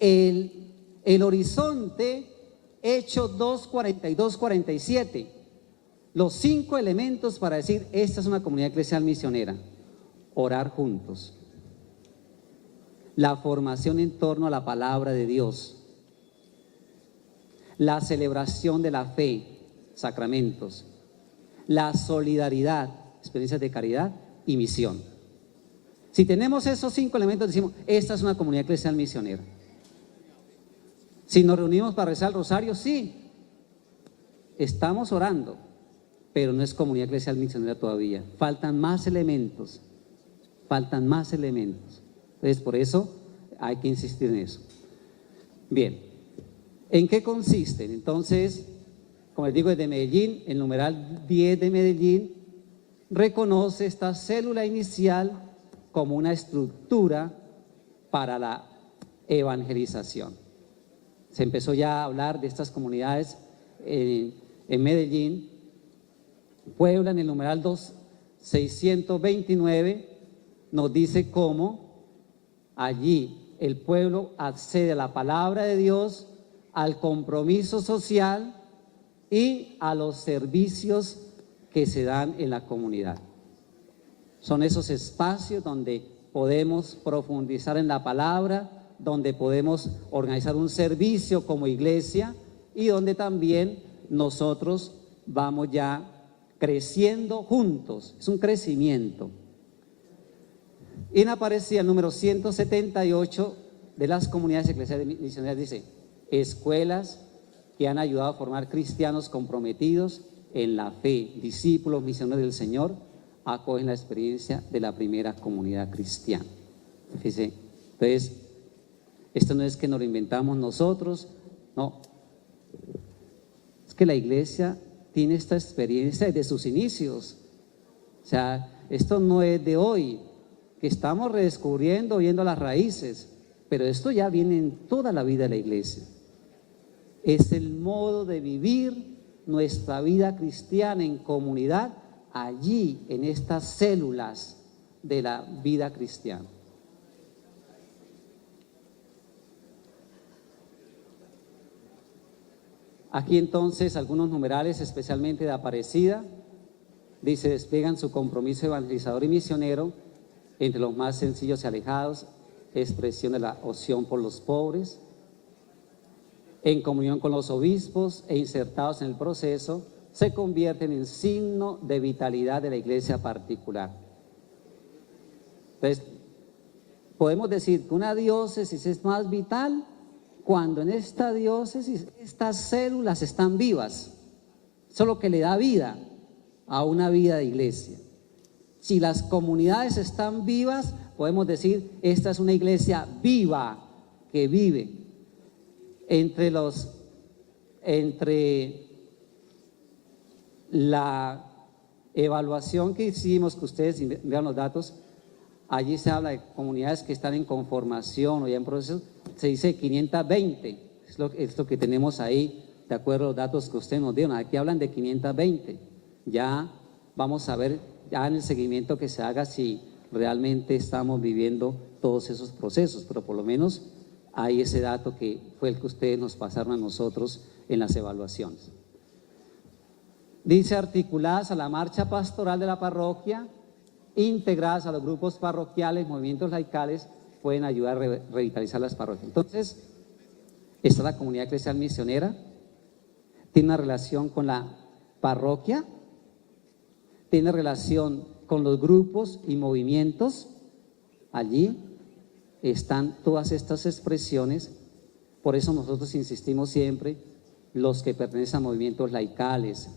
el horizonte, Hechos 2, 42, 47, los 5 elementos para decir, esta es una comunidad eclesial misionera: orar juntos, la formación en torno a la palabra de Dios, la celebración de la fe, sacramentos, la solidaridad, experiencias de caridad y misión. Si tenemos esos 5 elementos, decimos, esta es una comunidad eclesial misionera. Si nos reunimos para rezar el rosario, sí, estamos orando, pero no es comunidad eclesial misionera todavía. Faltan más elementos, Entonces, por eso hay que insistir en eso. Bien, ¿en qué consisten? Entonces, como les digo, desde Medellín, el numeral 10 de Medellín reconoce esta célula inicial como una estructura para la evangelización. Se empezó ya a hablar de estas comunidades en Medellín. Puebla, en el numeral 629, nos dice cómo allí el pueblo accede a la palabra de Dios, al compromiso social y a los servicios que se dan en la comunidad. Son esos espacios donde podemos profundizar en la palabra, donde podemos organizar un servicio como iglesia y donde también nosotros vamos ya creciendo juntos. Es un crecimiento. Y en aparecía el número 178 de las comunidades eclesiales misioneras, dice, escuelas que han ayudado a formar cristianos comprometidos en la fe, discípulos misioneros del Señor, acogen la experiencia de la primera comunidad cristiana. Fíjese, entonces, esto no es que nos lo inventamos nosotros, no. Es que la iglesia tiene esta experiencia desde sus inicios. O sea, esto no es de hoy, que estamos redescubriendo, viendo las raíces, pero esto ya viene en toda la vida de la iglesia. Es el modo de vivir nuestra vida cristiana en comunidad, allí, en estas células de la vida cristiana. Aquí entonces algunos numerales, especialmente de Aparecida, dice, despliegan su compromiso evangelizador y misionero entre los más sencillos y alejados, expresión de la opción por los pobres, en comunión con los obispos e insertados en el proceso, se convierten en signo de vitalidad de la iglesia particular. Entonces, podemos decir que una diócesis es más vital cuando en esta diócesis estas células están vivas. Eso es lo que le da vida a una vida de iglesia. Si las comunidades están vivas, podemos decir, esta es una iglesia viva, que vive. Entre la evaluación que hicimos, que ustedes vean los datos, allí se habla de comunidades que están en conformación o ya en proceso, se dice 520, es lo que tenemos ahí, de acuerdo a los datos que ustedes nos dieron. Aquí hablan de 520, ya vamos a ver ya en el seguimiento que se haga si realmente estamos viviendo todos esos procesos, pero por lo menos hay ese dato que fue el que ustedes nos pasaron a nosotros en las evaluaciones. Dice, articuladas a la marcha pastoral de la parroquia, integradas a los grupos parroquiales, movimientos laicales, pueden ayudar a revitalizar las parroquias. Entonces, está la comunidad eclesial misionera, tiene una relación con la parroquia, tiene relación con los grupos y movimientos. Allí están todas estas expresiones. Por eso nosotros insistimos siempre, los que pertenecen a movimientos laicales,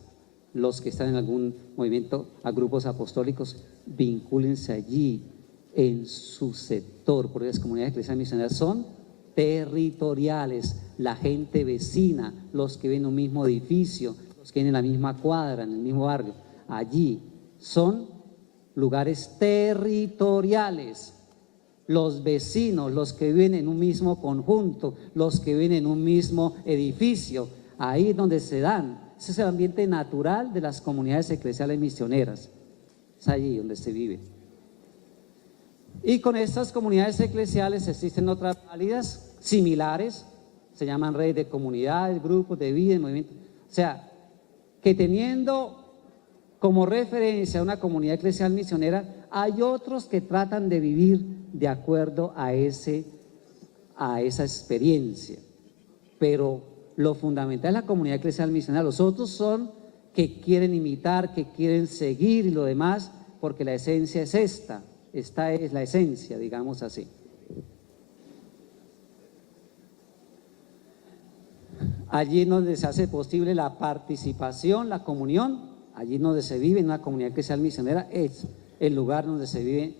los que están en algún movimiento, a grupos apostólicos, vincúlense allí en su sector, porque las comunidades eclesiales misioneras son territoriales, la gente vecina, los que ven un mismo edificio, los que viven en la misma cuadra, en el mismo barrio, allí son lugares territoriales. Los vecinos, los que viven en un mismo conjunto, los que viven en un mismo edificio, ahí es donde se dan. Ese es el ambiente natural de las comunidades eclesiales misioneras. Es allí donde se vive. Y con estas comunidades eclesiales existen otras válidas similares, se llaman redes de comunidades, grupos de vida, movimientos. O sea, que teniendo como referencia una comunidad eclesial misionera, hay otros que tratan de vivir de acuerdo a esa experiencia. Pero lo fundamental es la comunidad eclesial misionera. Los otros son que quieren imitar, que quieren seguir y lo demás, porque la esencia es esta es la esencia, digamos así. Allí donde se hace posible la participación, la comunión, allí donde se vive en una comunidad eclesial misionera, es el lugar donde se vive.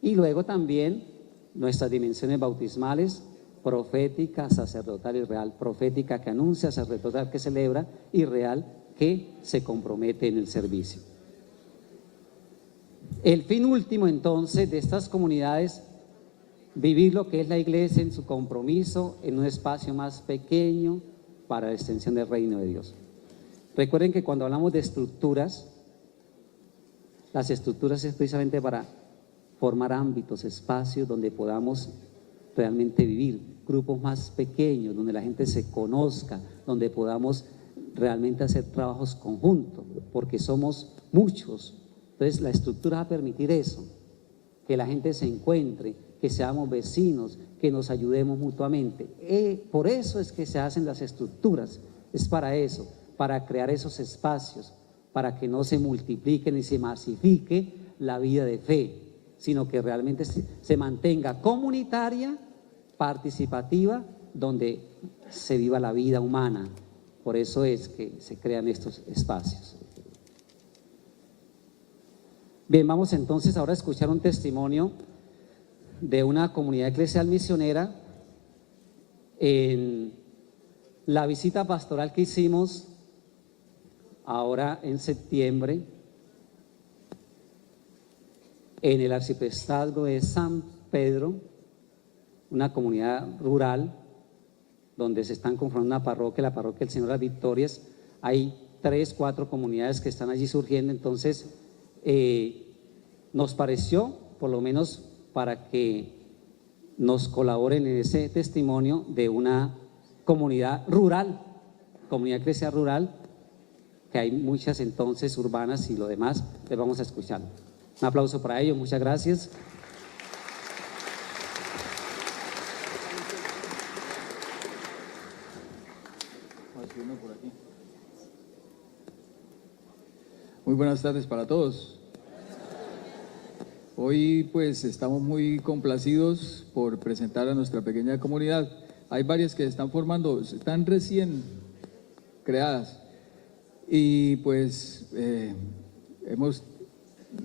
Y luego también nuestras dimensiones bautismales, profética, sacerdotal y real. Profética que anuncia, sacerdotal que celebra y real que se compromete en el servicio. El fin último entonces de estas comunidades, vivir lo que es la iglesia en su compromiso en un espacio más pequeño para la extensión del reino de Dios. Recuerden que cuando hablamos de estructuras, las estructuras es precisamente para formar ámbitos, espacios donde podamos realmente vivir, grupos más pequeños, donde la gente se conozca, donde podamos realmente hacer trabajos conjuntos, porque somos muchos. Entonces la estructura va a permitir eso, que la gente se encuentre, que seamos vecinos, que nos ayudemos mutuamente. Por eso es que se hacen las estructuras, es para eso, para crear esos espacios, para que no se multiplique ni se masifique la vida de fe, sino que realmente se mantenga comunitaria, participativa, donde se viva la vida humana. Por eso es que se crean estos espacios. Bien, vamos entonces ahora a escuchar un testimonio de una comunidad eclesial misionera en la visita pastoral que hicimos ahora en septiembre en el arciprestazgo de San Pedro, una comunidad rural donde se están conformando una parroquia, la parroquia del Señor de las Victorias. Hay 3, 4 comunidades que están allí surgiendo. Entonces nos pareció, por lo menos para que nos colaboren en ese testimonio de una comunidad rural, comunidad eclesial rural, que hay muchas entonces urbanas y lo demás, les vamos a escuchar. Un aplauso para ellos, muchas gracias. Muy buenas tardes para todos. Hoy pues estamos muy complacidos por presentar a nuestra pequeña comunidad. Hay varias que están formando, están recién creadas y pues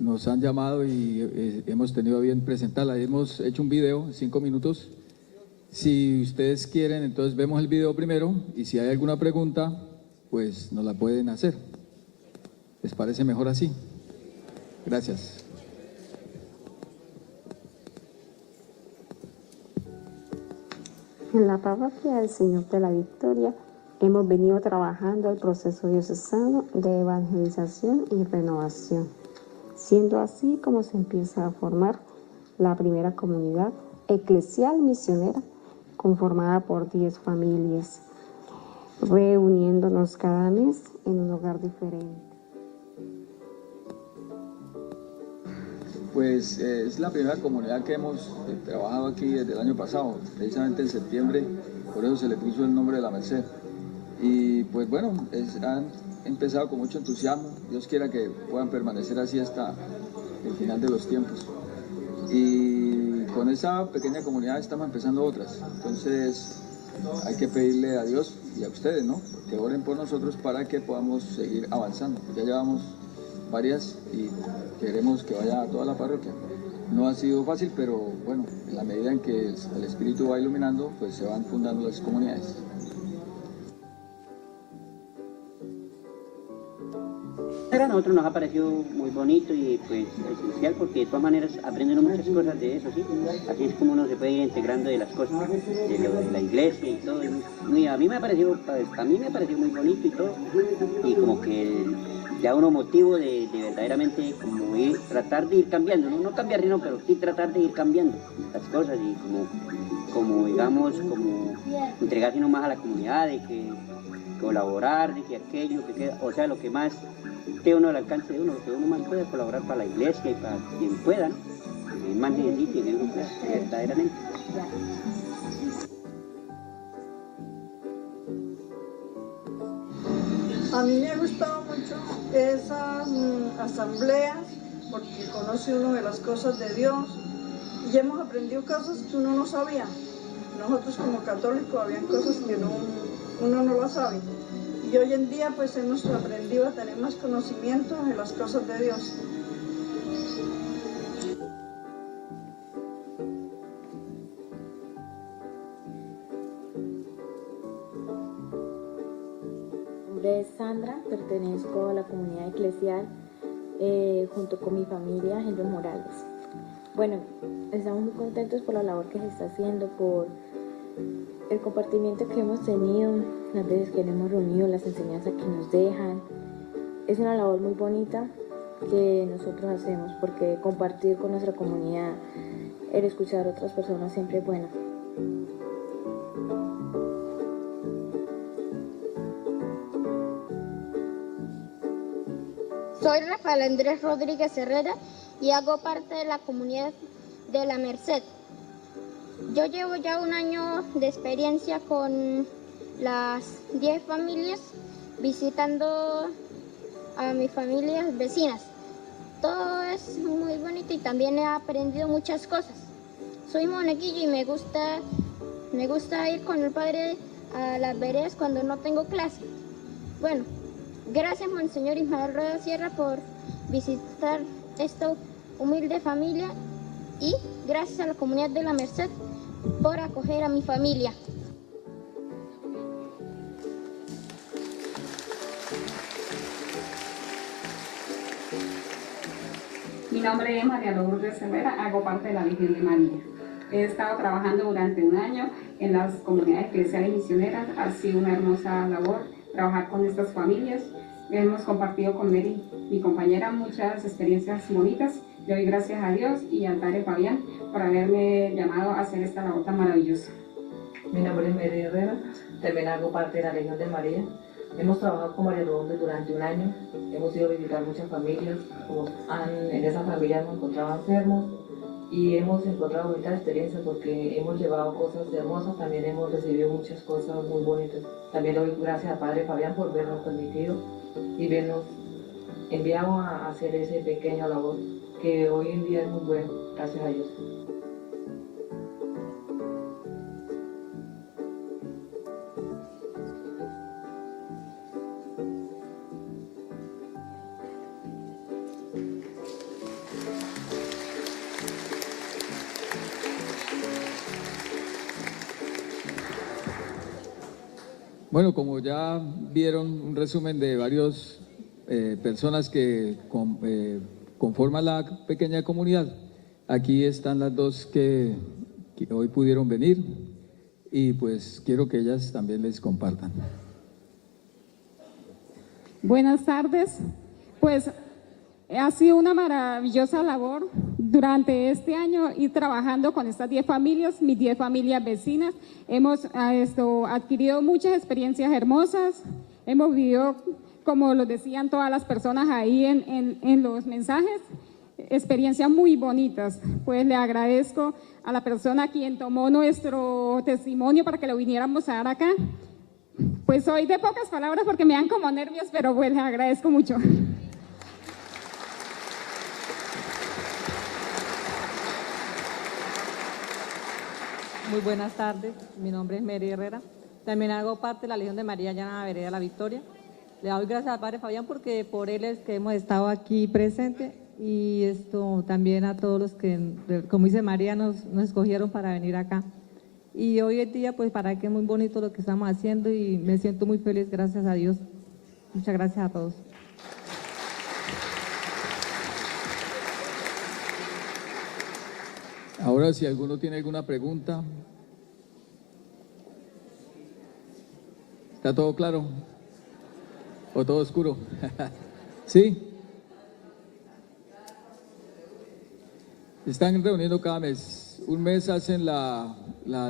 nos han llamado y hemos tenido a bien presentarla. Hemos hecho un video, 5 minutos. Si ustedes quieren, entonces vemos el video primero y si hay alguna pregunta, pues nos la pueden hacer. ¿Les parece mejor así? Gracias. En la parroquia del Señor de la Victoria hemos venido trabajando el proceso diocesano de evangelización y renovación, siendo así como se empieza a formar la primera comunidad eclesial misionera conformada por 10 familias, reuniéndonos cada mes en un lugar diferente. Pues es la primera comunidad que hemos trabajado aquí desde el año pasado, precisamente en septiembre, por eso se le puso el nombre de la Merced. Y pues bueno, han empezado con mucho entusiasmo, Dios quiera que puedan permanecer así hasta el final de los tiempos. Y con esa pequeña comunidad estamos empezando otras, entonces hay que pedirle a Dios y a ustedes, ¿no?, que oren por nosotros para que podamos seguir avanzando. Ya llevamos varias y queremos que vaya a toda la parroquia. No ha sido fácil, pero bueno, en la medida en que el Espíritu va iluminando, pues se van fundando las comunidades. A nosotros nos ha parecido muy bonito y pues esencial, porque de todas maneras aprenden muchas cosas de eso, ¿sí? Así es como uno se puede ir integrando de las cosas de la iglesia y todo. Y a mí me ha parecido muy bonito y todo, y como que da uno motivo de verdaderamente como tratar de ir cambiando, no cambiar, sino, pero sí tratar de ir cambiando las cosas y como digamos, como entregarse uno más a la comunidad, de que colaborar, de que aquello, que queda, o sea, lo que más esté uno al alcance de uno, lo que uno más pueda colaborar para la iglesia y para quien pueda, que más necesite y que uno pueda, verdaderamente. A mí me ha gustado mucho esas asambleas porque conoce uno de las cosas de Dios y hemos aprendido cosas que uno no sabía. Nosotros como católicos habían cosas que uno no las sabe. Y hoy en día pues hemos aprendido a tener más conocimiento de las cosas de Dios. Mi nombre es Sandra, pertenezco a la comunidad eclesial junto con mi familia, Henry Morales. Bueno, estamos muy contentos por la labor que se está haciendo, por el compartimiento que hemos tenido, las veces que nos hemos reunido, las enseñanzas que nos dejan. Es una labor muy bonita que nosotros hacemos porque compartir con nuestra comunidad, el escuchar a otras personas siempre es bueno. Soy Rafael Andrés Rodríguez Herrera y hago parte de la comunidad de La Merced. Yo llevo ya un año de experiencia con las 10 familias visitando a mis familias vecinas. Todo es muy bonito y también he aprendido muchas cosas. Soy monaguillo y me gusta ir con el padre a las veredas cuando no tengo clase. Bueno, gracias Monseñor Ismael Rueda Sierra por visitar esta humilde familia y gracias a la comunidad de La Merced por acoger a mi familia. Mi nombre es María Lourdes Cervera, hago parte de la Virgen de María. He estado trabajando durante un año en las comunidades eclesiales misioneras. Ha sido una hermosa labor trabajar con estas familias. Hemos compartido con Mary, mi compañera, muchas experiencias bonitas. Le doy gracias a Dios y al Padre Fabián por haberme llamado a hacer esta labor tan maravillosa. Mi nombre es Mary Herrera, también hago parte de la Legión de María. Hemos trabajado con María Lourdes durante un año, hemos ido a visitar muchas familias, en esas familias nos encontraba enfermos y hemos encontrado bonitas experiencias porque hemos llevado cosas hermosas, también hemos recibido muchas cosas muy bonitas. También le doy gracias al Padre Fabián por vernos permitido y vernos enviado a hacer ese pequeño labor que hoy en día es muy bueno, gracias a Dios. Bueno, como ya vieron un resumen de varias personas que conforman la pequeña comunidad, aquí están las dos que hoy pudieron venir y pues quiero que ellas también les compartan. Buenas tardes, pues ha sido una maravillosa labor durante este año ir trabajando con estas 10 familias, mis 10 familias vecinas. Hemos adquirido muchas experiencias hermosas, hemos vivido, como lo decían todas las personas ahí en los mensajes, experiencias muy bonitas. Pues le agradezco a la persona quien tomó nuestro testimonio para que lo viniéramos a dar acá. Pues soy de pocas palabras porque me dan como nervios, pero pues les agradezco mucho. Muy buenas tardes, mi nombre es Mary Herrera, también hago parte de la Legión de María allá en la Vereda La Victoria. Le doy gracias al Padre Fabián porque por él es que hemos estado aquí presentes y también a todos los que, como dice María, nos escogieron para venir acá. Y hoy en día, pues para que es muy bonito lo que estamos haciendo y me siento muy feliz, gracias a Dios. Muchas gracias a todos. Ahora, si alguno tiene alguna pregunta. ¿Está todo claro? ¿O todo oscuro? ¿Sí? Están reuniendo cada mes. Un mes hacen la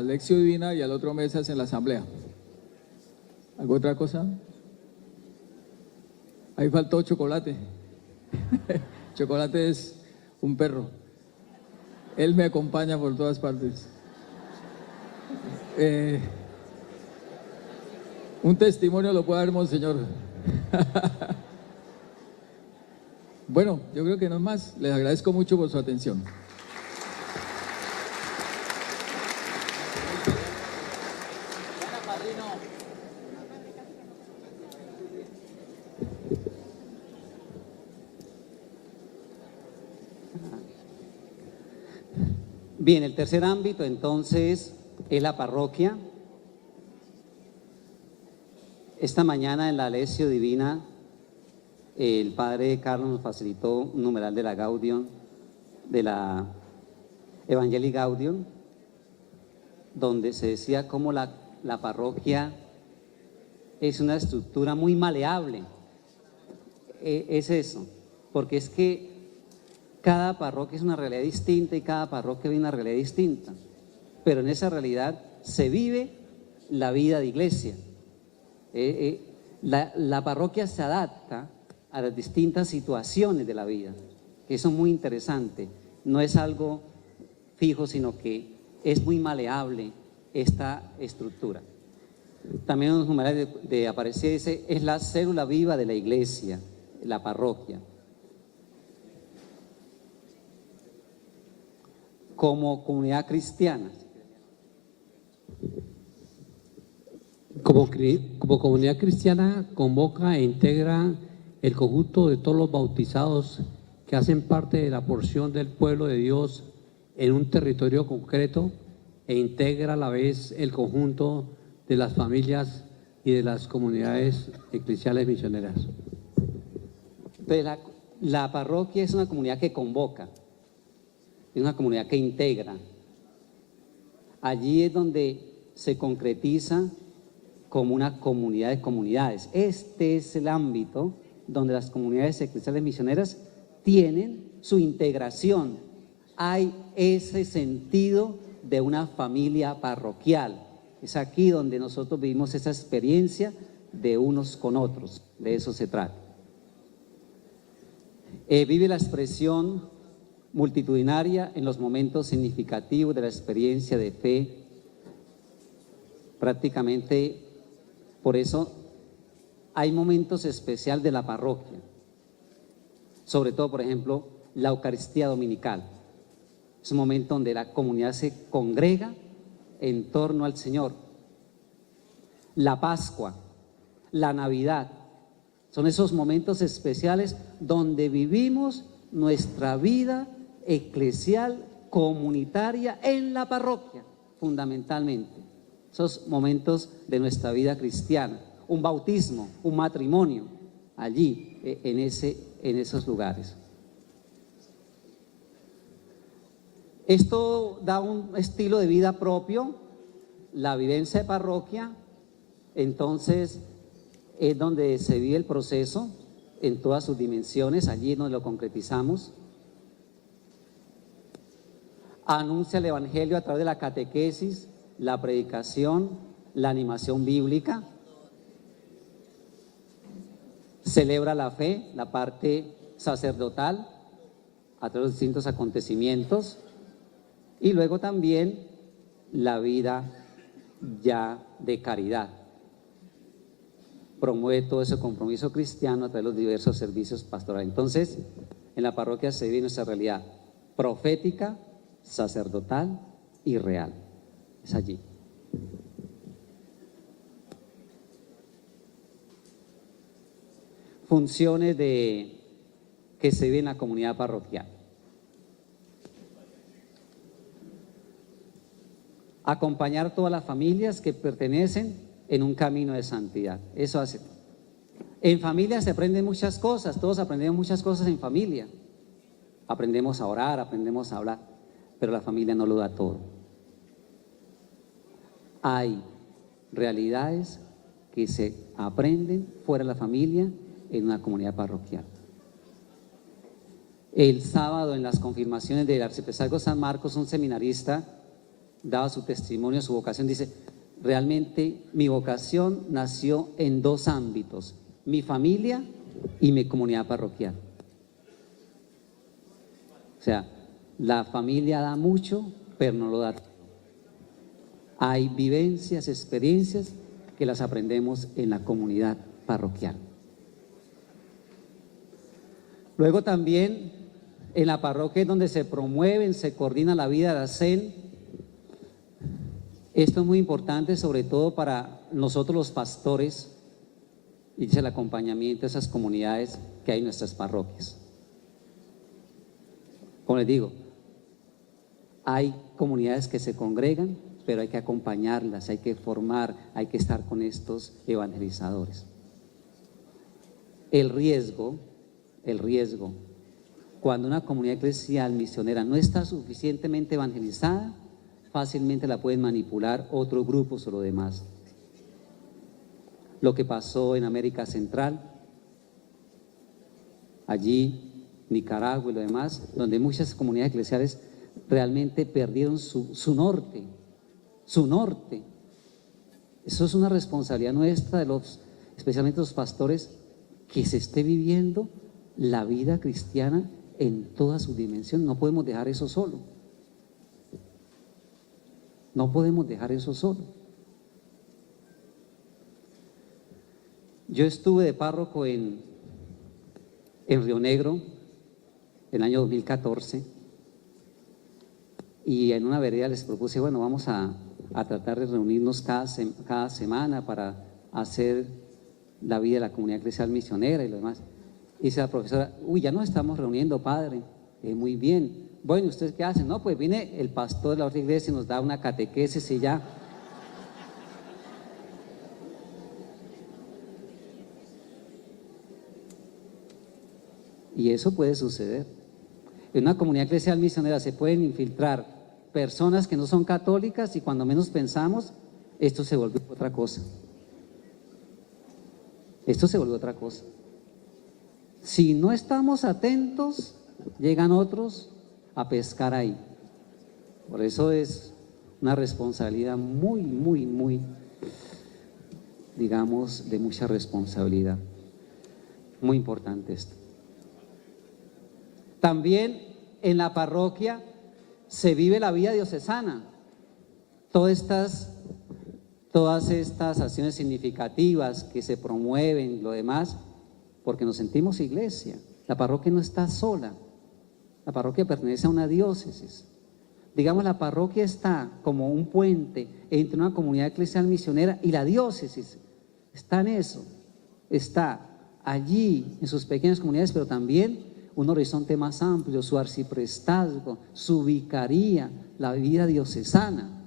lección divina y al otro mes hacen la asamblea. ¿Alguna otra cosa? Ahí faltó chocolate. Chocolate es un perro. Él me acompaña por todas partes. Un testimonio lo puede dar Monseñor. Bueno, yo creo que no es más. Les agradezco mucho por su atención. Bien, el tercer ámbito entonces es la parroquia. Esta mañana en la Lección Divina el Padre Carlos nos facilitó un numeral de la Gaudium, de la Evangelii Gaudium, donde se decía cómo la parroquia es una estructura muy maleable. Es eso, porque es que cada parroquia es una realidad distinta y cada parroquia vive una realidad distinta, pero en esa realidad se vive la vida de iglesia. La parroquia se adapta a las distintas situaciones de la vida, que eso es muy interesante, no es algo fijo, sino que es muy maleable esta estructura. También un numeral de Aparecida dice, es la célula viva de la iglesia, la parroquia. Como comunidad cristiana. Como comunidad cristiana convoca e integra el conjunto de todos los bautizados que hacen parte de la porción del pueblo de Dios en un territorio concreto e integra a la vez el conjunto de las familias y de las comunidades eclesiales misioneras. Entonces, la parroquia es una comunidad que convoca, es una comunidad que integra. Allí es donde se concretiza como una comunidad de comunidades. Este es el ámbito donde las comunidades eclesiales misioneras tienen su integración. Hay ese sentido de una familia parroquial. Es aquí donde nosotros vivimos esa experiencia de unos con otros. De eso se trata. Vive la expresión multitudinaria en los momentos significativos de la experiencia de fe. Prácticamente, por eso hay momentos especiales de la parroquia, sobre todo, por ejemplo, la Eucaristía Dominical. Es un momento donde la comunidad se congrega en torno al Señor. La Pascua, la Navidad, son esos momentos especiales donde vivimos nuestra vida eclesial, comunitaria en la parroquia, fundamentalmente. Esos momentos de nuestra vida cristiana, un bautismo, un matrimonio, allí, en esos lugares. Esto da un estilo de vida propio, la vivencia de parroquia, entonces es donde se vive el proceso en todas sus dimensiones, allí nos lo concretizamos. Anuncia el Evangelio a través de la catequesis, la predicación, la animación bíblica. Celebra la fe, la parte sacerdotal, a través de los distintos acontecimientos. Y luego también la vida ya de caridad. Promueve todo ese compromiso cristiano a través de los diversos servicios pastorales. Entonces, en la parroquia se vive nuestra realidad profética, sacerdotal y real. Es allí. Funciones que se viven en la comunidad parroquial. Acompañar a todas las familias que pertenecen en un camino de santidad. Eso hace. En familia se aprenden muchas cosas, todos aprendemos muchas cosas en familia. Aprendemos a orar, aprendemos a hablar, pero la familia no lo da todo. Hay realidades que se aprenden fuera de la familia en una comunidad parroquial. El sábado en las confirmaciones del arciprestazgo San Marcos, un seminarista daba su testimonio, su vocación, dice, realmente mi vocación nació en dos ámbitos, mi familia y mi comunidad parroquial. O sea, La familia da mucho, pero no lo da todo. Hay vivencias, experiencias que las aprendemos en la comunidad parroquial. Luego también en la parroquia es donde se promueven, se coordina la vida de la CEN. Esto es muy importante, sobre todo para nosotros los pastores, y el acompañamiento de esas comunidades que hay en nuestras parroquias. Como les digo, hay comunidades que se congregan, pero hay que acompañarlas, hay que formar, hay que estar con estos evangelizadores. El riesgo, cuando una comunidad eclesial misionera no está suficientemente evangelizada, fácilmente la pueden manipular otros grupos o lo demás. Lo que pasó en América Central, allí Nicaragua y lo demás, donde muchas comunidades eclesiales realmente perdieron su norte. Eso es una responsabilidad nuestra, especialmente los pastores, que se esté viviendo la vida cristiana en toda su dimensión. No podemos dejar eso solo. No podemos dejar eso solo. Yo estuve de párroco en Río Negro en el año 2014 y en una vereda les propuse, bueno, vamos a tratar de reunirnos cada semana para hacer la vida de la comunidad eclesial misionera y lo demás. Y dice la profesora, ya nos estamos reuniendo, padre. Muy bien. Bueno, ¿ustedes qué hacen? No, pues viene el pastor de la otra iglesia y nos da una catequesis y ya. Y eso puede suceder. En una comunidad eclesial misionera se pueden infiltrar personas que no son católicas y cuando menos pensamos, esto se vuelve otra cosa. Esto se vuelve otra cosa. Si no estamos atentos, llegan otros a pescar ahí. Por eso es una responsabilidad muy, digamos, de mucha responsabilidad. Muy importante esto. También en la parroquia se vive la vida diocesana. Todas estas acciones significativas que se promueven, lo demás, porque nos sentimos iglesia. La parroquia no está sola. La parroquia pertenece a una diócesis. Digamos, la parroquia está como un puente entre una comunidad eclesial misionera y la diócesis. Está en eso. Está allí en sus pequeñas comunidades, pero también un horizonte más amplio, su arciprestazgo, su vicaría, la vida diocesana.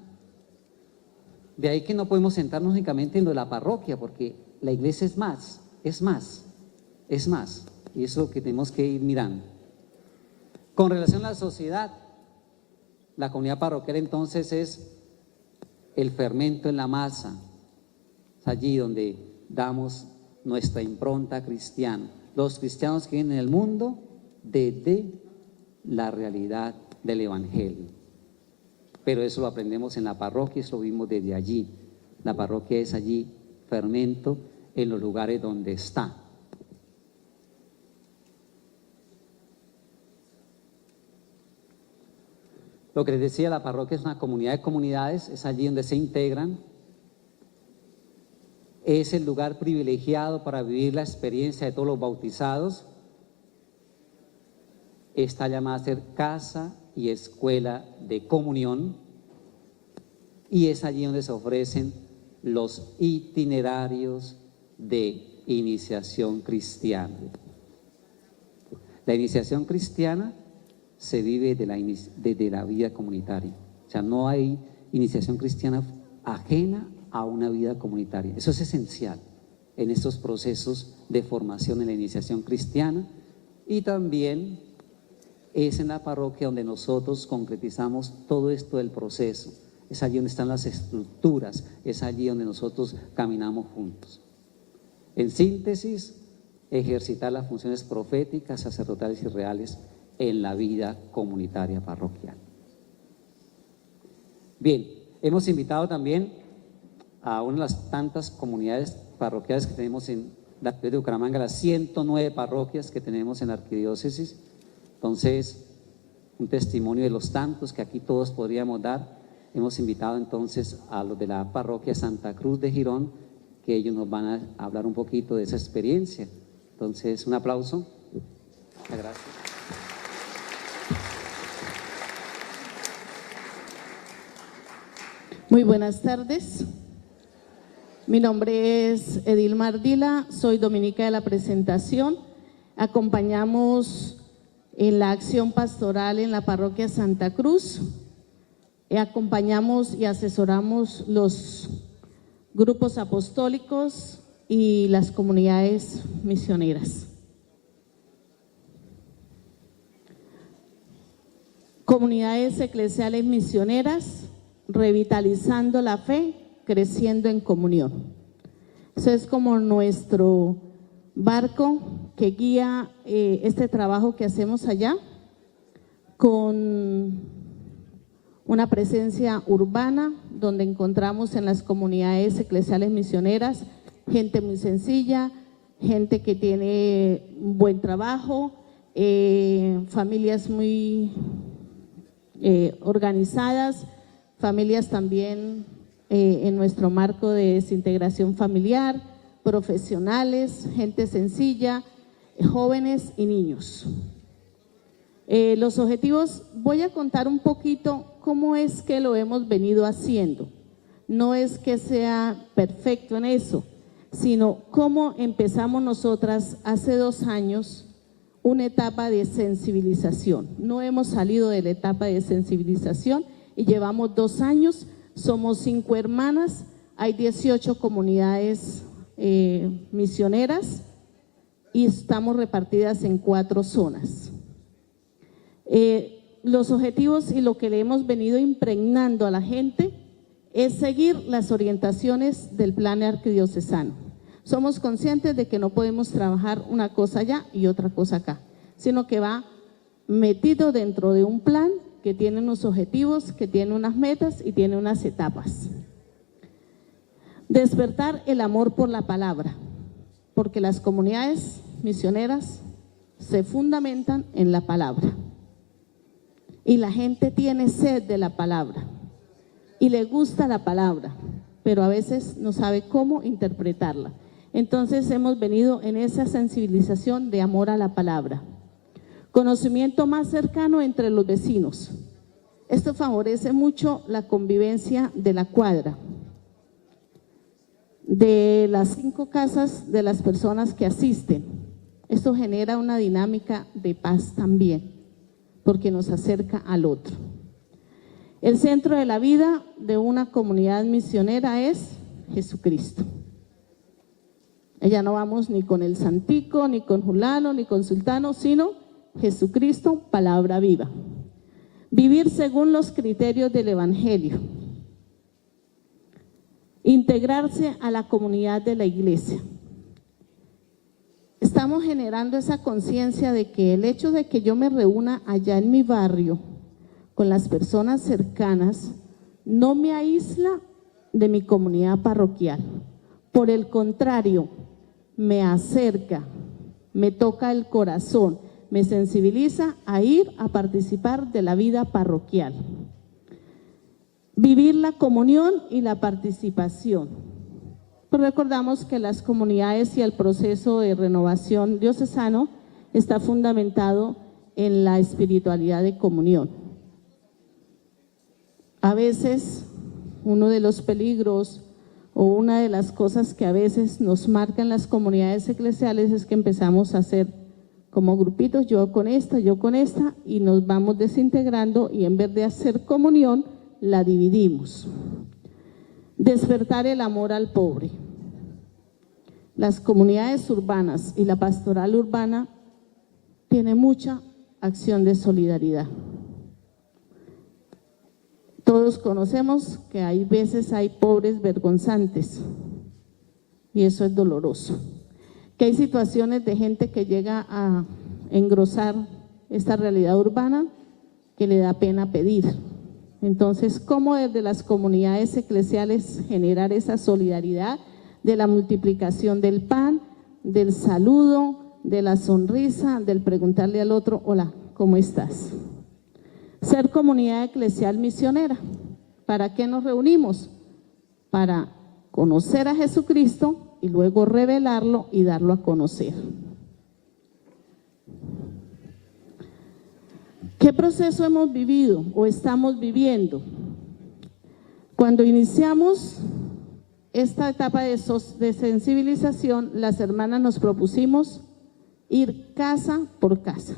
De ahí que no podemos sentarnos únicamente en lo de la parroquia, porque la iglesia es más. Y eso es lo que tenemos que ir mirando. Con relación a la sociedad, la comunidad parroquial entonces es el fermento en la masa. Es allí donde damos nuestra impronta cristiana. Los cristianos que viven en el mundo desde la realidad del Evangelio. Pero eso lo aprendemos en la parroquia, eso lo vimos desde allí. La parroquia es allí fermento en los lugares donde está. Lo que les decía, la parroquia es una comunidad de comunidades, es allí donde se integran. Es el lugar privilegiado para vivir la experiencia de todos los bautizados. Está llamada a ser casa y escuela de comunión, y es allí donde se ofrecen los itinerarios de iniciación cristiana. La iniciación cristiana se vive desde la vida comunitaria. O sea, no hay iniciación cristiana ajena a una vida comunitaria. Eso es esencial en estos procesos de formación en la iniciación cristiana, y también es en la parroquia donde nosotros concretizamos todo esto del proceso. Es allí donde están las estructuras, es allí donde nosotros caminamos juntos. En síntesis, ejercitar las funciones proféticas, sacerdotales y reales en la vida comunitaria parroquial. Bien, hemos invitado también a una de las tantas comunidades parroquiales que tenemos en la arquidiócesis de Bucaramanga, las 109 parroquias que tenemos en la arquidiócesis. Entonces, un testimonio de los tantos que aquí todos podríamos dar. Hemos invitado entonces a los de la parroquia Santa Cruz de Girón, que ellos nos van a hablar un poquito de esa experiencia. Entonces, un aplauso. Muchas gracias. Muy buenas tardes. Mi nombre es Edilma Ardila, soy dominica de la Presentación. Acompañamos en la acción pastoral en la parroquia Santa Cruz. Acompañamos y asesoramos los grupos apostólicos y las comunidades misioneras. Comunidades eclesiales misioneras, revitalizando la fe, creciendo en comunión. Eso es como nuestro barco que guía este trabajo que hacemos allá, con una presencia urbana donde encontramos en las comunidades eclesiales misioneras gente muy sencilla, gente que tiene un buen trabajo, familias muy organizadas, familias también en nuestro marco de desintegración familiar, profesionales, gente sencilla, jóvenes y niños. Los objetivos, voy a contar un poquito cómo es que lo hemos venido haciendo. No es que sea perfecto en eso, sino cómo empezamos nosotras hace 2 años una etapa de sensibilización. No hemos salido de la etapa de sensibilización y llevamos 2 años, somos 5 hermanas, hay 18 comunidades misioneras y estamos repartidas en 4 zonas. Los objetivos y lo que le hemos venido impregnando a la gente es seguir las orientaciones del plan arquidiocesano. Somos conscientes de que no podemos trabajar una cosa allá y otra cosa acá, sino que va metido dentro de un plan que tiene unos objetivos, que tiene unas metas y tiene unas etapas. Despertar el amor por la palabra, porque las comunidades misioneras se fundamentan en la palabra. Y la gente tiene sed de la palabra y le gusta la palabra, pero a veces no sabe cómo interpretarla. Entonces hemos venido en esa sensibilización de amor a la palabra. Conocimiento más cercano entre los vecinos. Esto favorece mucho la convivencia de la cuadra, de las 5 casas de las personas que asisten. Esto genera una dinámica de paz también, porque nos acerca al otro. El centro de la vida de una comunidad misionera es Jesucristo. Allá no vamos ni con el santico, ni con fulano, ni con sultano, sino Jesucristo, palabra viva. Vivir según los criterios del Evangelio. Integrarse a la comunidad de la iglesia. Estamos generando esa conciencia de que el hecho de que yo me reúna allá en mi barrio con las personas cercanas no me aísla de mi comunidad parroquial. Por el contrario, me acerca, me toca el corazón, me sensibiliza a ir a participar de la vida parroquial. Vivir la comunión y la participación. Pues recordamos que las comunidades y el proceso de renovación diocesano está fundamentado en la espiritualidad de comunión. A veces uno de los peligros o una de las cosas que a veces nos marcan las comunidades eclesiales es que empezamos a hacer como grupitos, yo con esta, y nos vamos desintegrando y en vez de hacer comunión, la dividimos. Despertar el amor al pobre. Las comunidades urbanas y la pastoral urbana tienen mucha acción de solidaridad. Todos conocemos que hay veces hay pobres vergonzantes y eso es doloroso. Que hay situaciones de gente que llega a engrosar esta realidad urbana que le da pena pedir. Entonces, ¿cómo desde las comunidades eclesiales generar esa solidaridad de la multiplicación del pan, del saludo, de la sonrisa, del preguntarle al otro, hola, ¿cómo estás? Ser comunidad eclesial misionera. ¿Para qué nos reunimos? Para conocer a Jesucristo y luego revelarlo y darlo a conocer. ¿Qué proceso hemos vivido o estamos viviendo? Cuando iniciamos esta etapa de sensibilización, las hermanas nos propusimos ir casa por casa,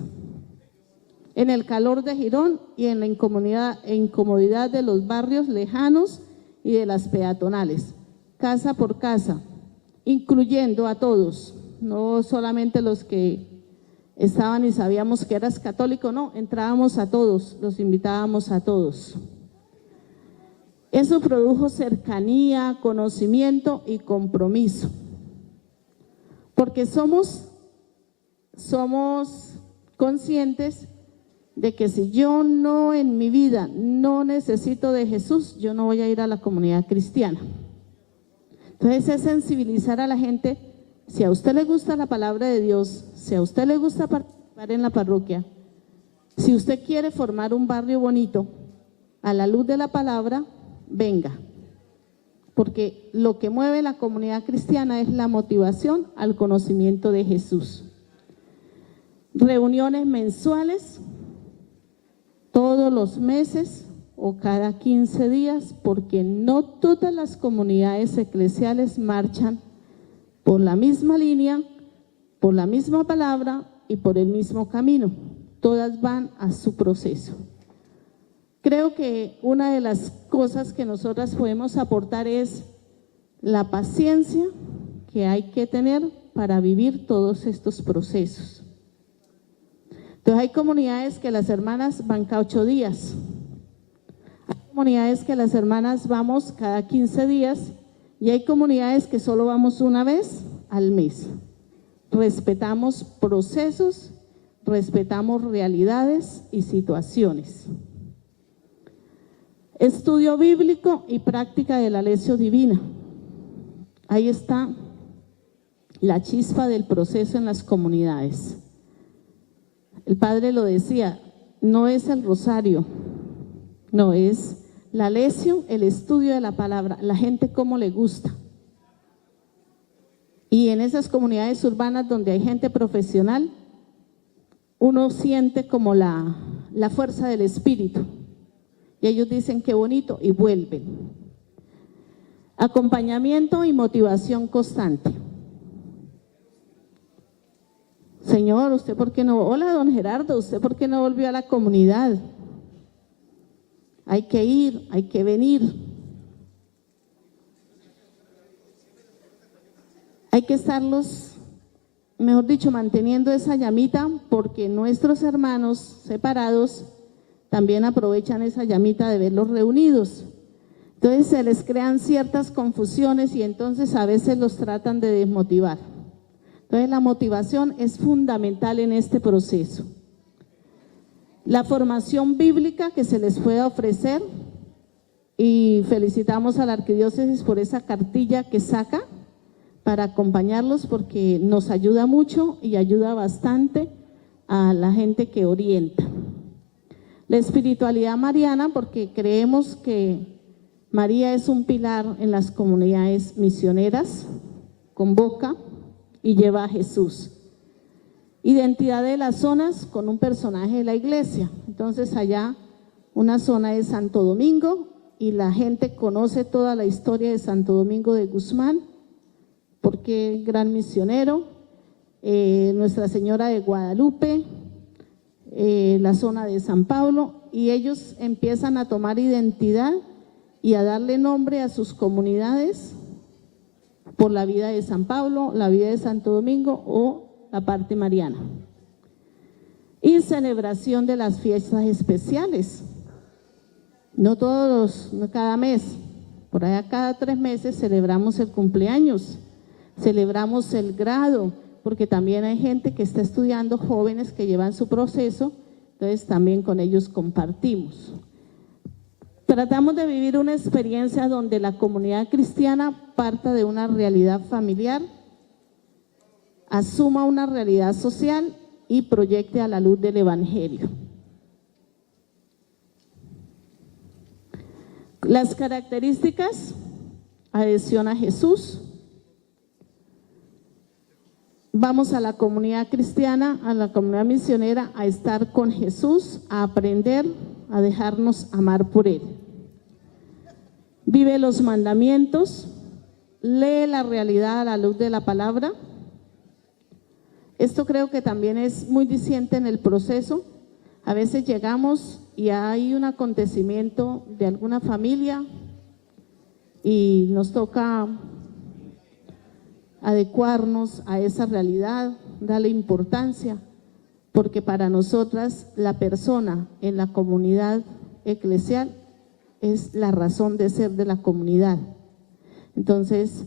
en el calor de Girón y en la incomodidad de los barrios lejanos y de las peatonales, casa por casa, incluyendo a todos, no solamente los que estaban y sabíamos que eras católico, no, entrábamos a todos, los invitábamos a todos. Eso produjo cercanía, conocimiento y compromiso, porque somos conscientes de que si yo no en mi vida no necesito de Jesús, yo no voy a ir a la comunidad cristiana. Entonces es sensibilizar a la gente. Si a usted le gusta la palabra de Dios, si a usted le gusta participar en la parroquia, si usted quiere formar un barrio bonito a la luz de la palabra, venga, porque lo que mueve la comunidad cristiana es la motivación al conocimiento de Jesús. Reuniones mensuales, todos los meses o cada 15 días, porque no todas las comunidades eclesiales marchan por la misma línea, por la misma palabra y por el mismo camino. Todas van a su proceso. Creo que una de las cosas que nosotras podemos aportar es la paciencia que hay que tener para vivir todos estos procesos. Entonces hay comunidades que las hermanas van cada 8 días. Hay comunidades que las hermanas vamos cada 15 días. Y hay comunidades que solo vamos una vez al mes. Respetamos procesos, respetamos realidades y situaciones. Estudio bíblico y práctica de la lección divina. Ahí está la chispa del proceso en las comunidades. El padre lo decía, no es el rosario, no es la lección, el estudio de la palabra, la gente cómo le gusta. Y en esas comunidades urbanas donde hay gente profesional, uno siente como la fuerza del espíritu. Y ellos dicen qué bonito y vuelven. Acompañamiento y motivación constante. Señor, ¿usted por qué no? Hola, don Gerardo, ¿usted por qué no volvió a la comunidad? Hay que ir, hay que venir. Hay que estarlos, mejor dicho, manteniendo esa llamita, porque nuestros hermanos separados también aprovechan esa llamita de verlos reunidos. Entonces se les crean ciertas confusiones y entonces a veces los tratan de desmotivar. Entonces la motivación es fundamental en este proceso. La formación bíblica que se les pueda ofrecer, y felicitamos a la arquidiócesis por esa cartilla que saca para acompañarlos, porque nos ayuda mucho y ayuda bastante a la gente que orienta. La espiritualidad mariana, porque creemos que María es un pilar en las comunidades misioneras, convoca y lleva a Jesús. Identidad de las zonas con un personaje de la iglesia. Entonces allá una zona es Santo Domingo y la gente conoce toda la historia de Santo Domingo de Guzmán, porque gran misionero, Nuestra Señora de Guadalupe, la zona de San Pablo, y ellos empiezan a tomar identidad y a darle nombre a sus comunidades por la vida de San Pablo, la vida de Santo Domingo o la parte mariana. Y celebración de las fiestas especiales. No todos, no cada mes, por allá cada 3 meses celebramos el cumpleaños, celebramos el grado, porque también hay gente que está estudiando, jóvenes que llevan su proceso, entonces también con ellos compartimos. Tratamos de vivir una experiencia donde la comunidad cristiana parta de una realidad familiar, asuma una realidad social y proyecte a la luz del Evangelio. Las características: adhesión a Jesús. Vamos a la comunidad cristiana, a la comunidad misionera, a estar con Jesús, a aprender, a dejarnos amar por Él. Vive los mandamientos, lee la realidad a la luz de la palabra. Esto creo que también es muy diciente en el proceso. A veces llegamos y hay un acontecimiento de alguna familia y nos toca adecuarnos a esa realidad, darle importancia, porque para nosotras la persona en la comunidad eclesial es la razón de ser de la comunidad. Entonces,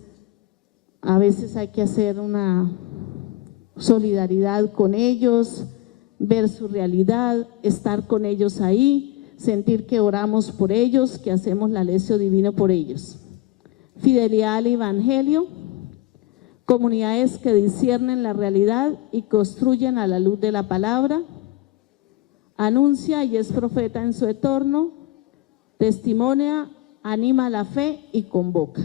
a veces hay que hacer una solidaridad con ellos, ver su realidad, estar con ellos ahí, sentir que oramos por ellos, que hacemos la lección divina por ellos. Fidelidad al Evangelio, comunidades que disciernen la realidad y construyen a la luz de la palabra, anuncia y es profeta en su entorno, testimonia, anima la fe y convoca.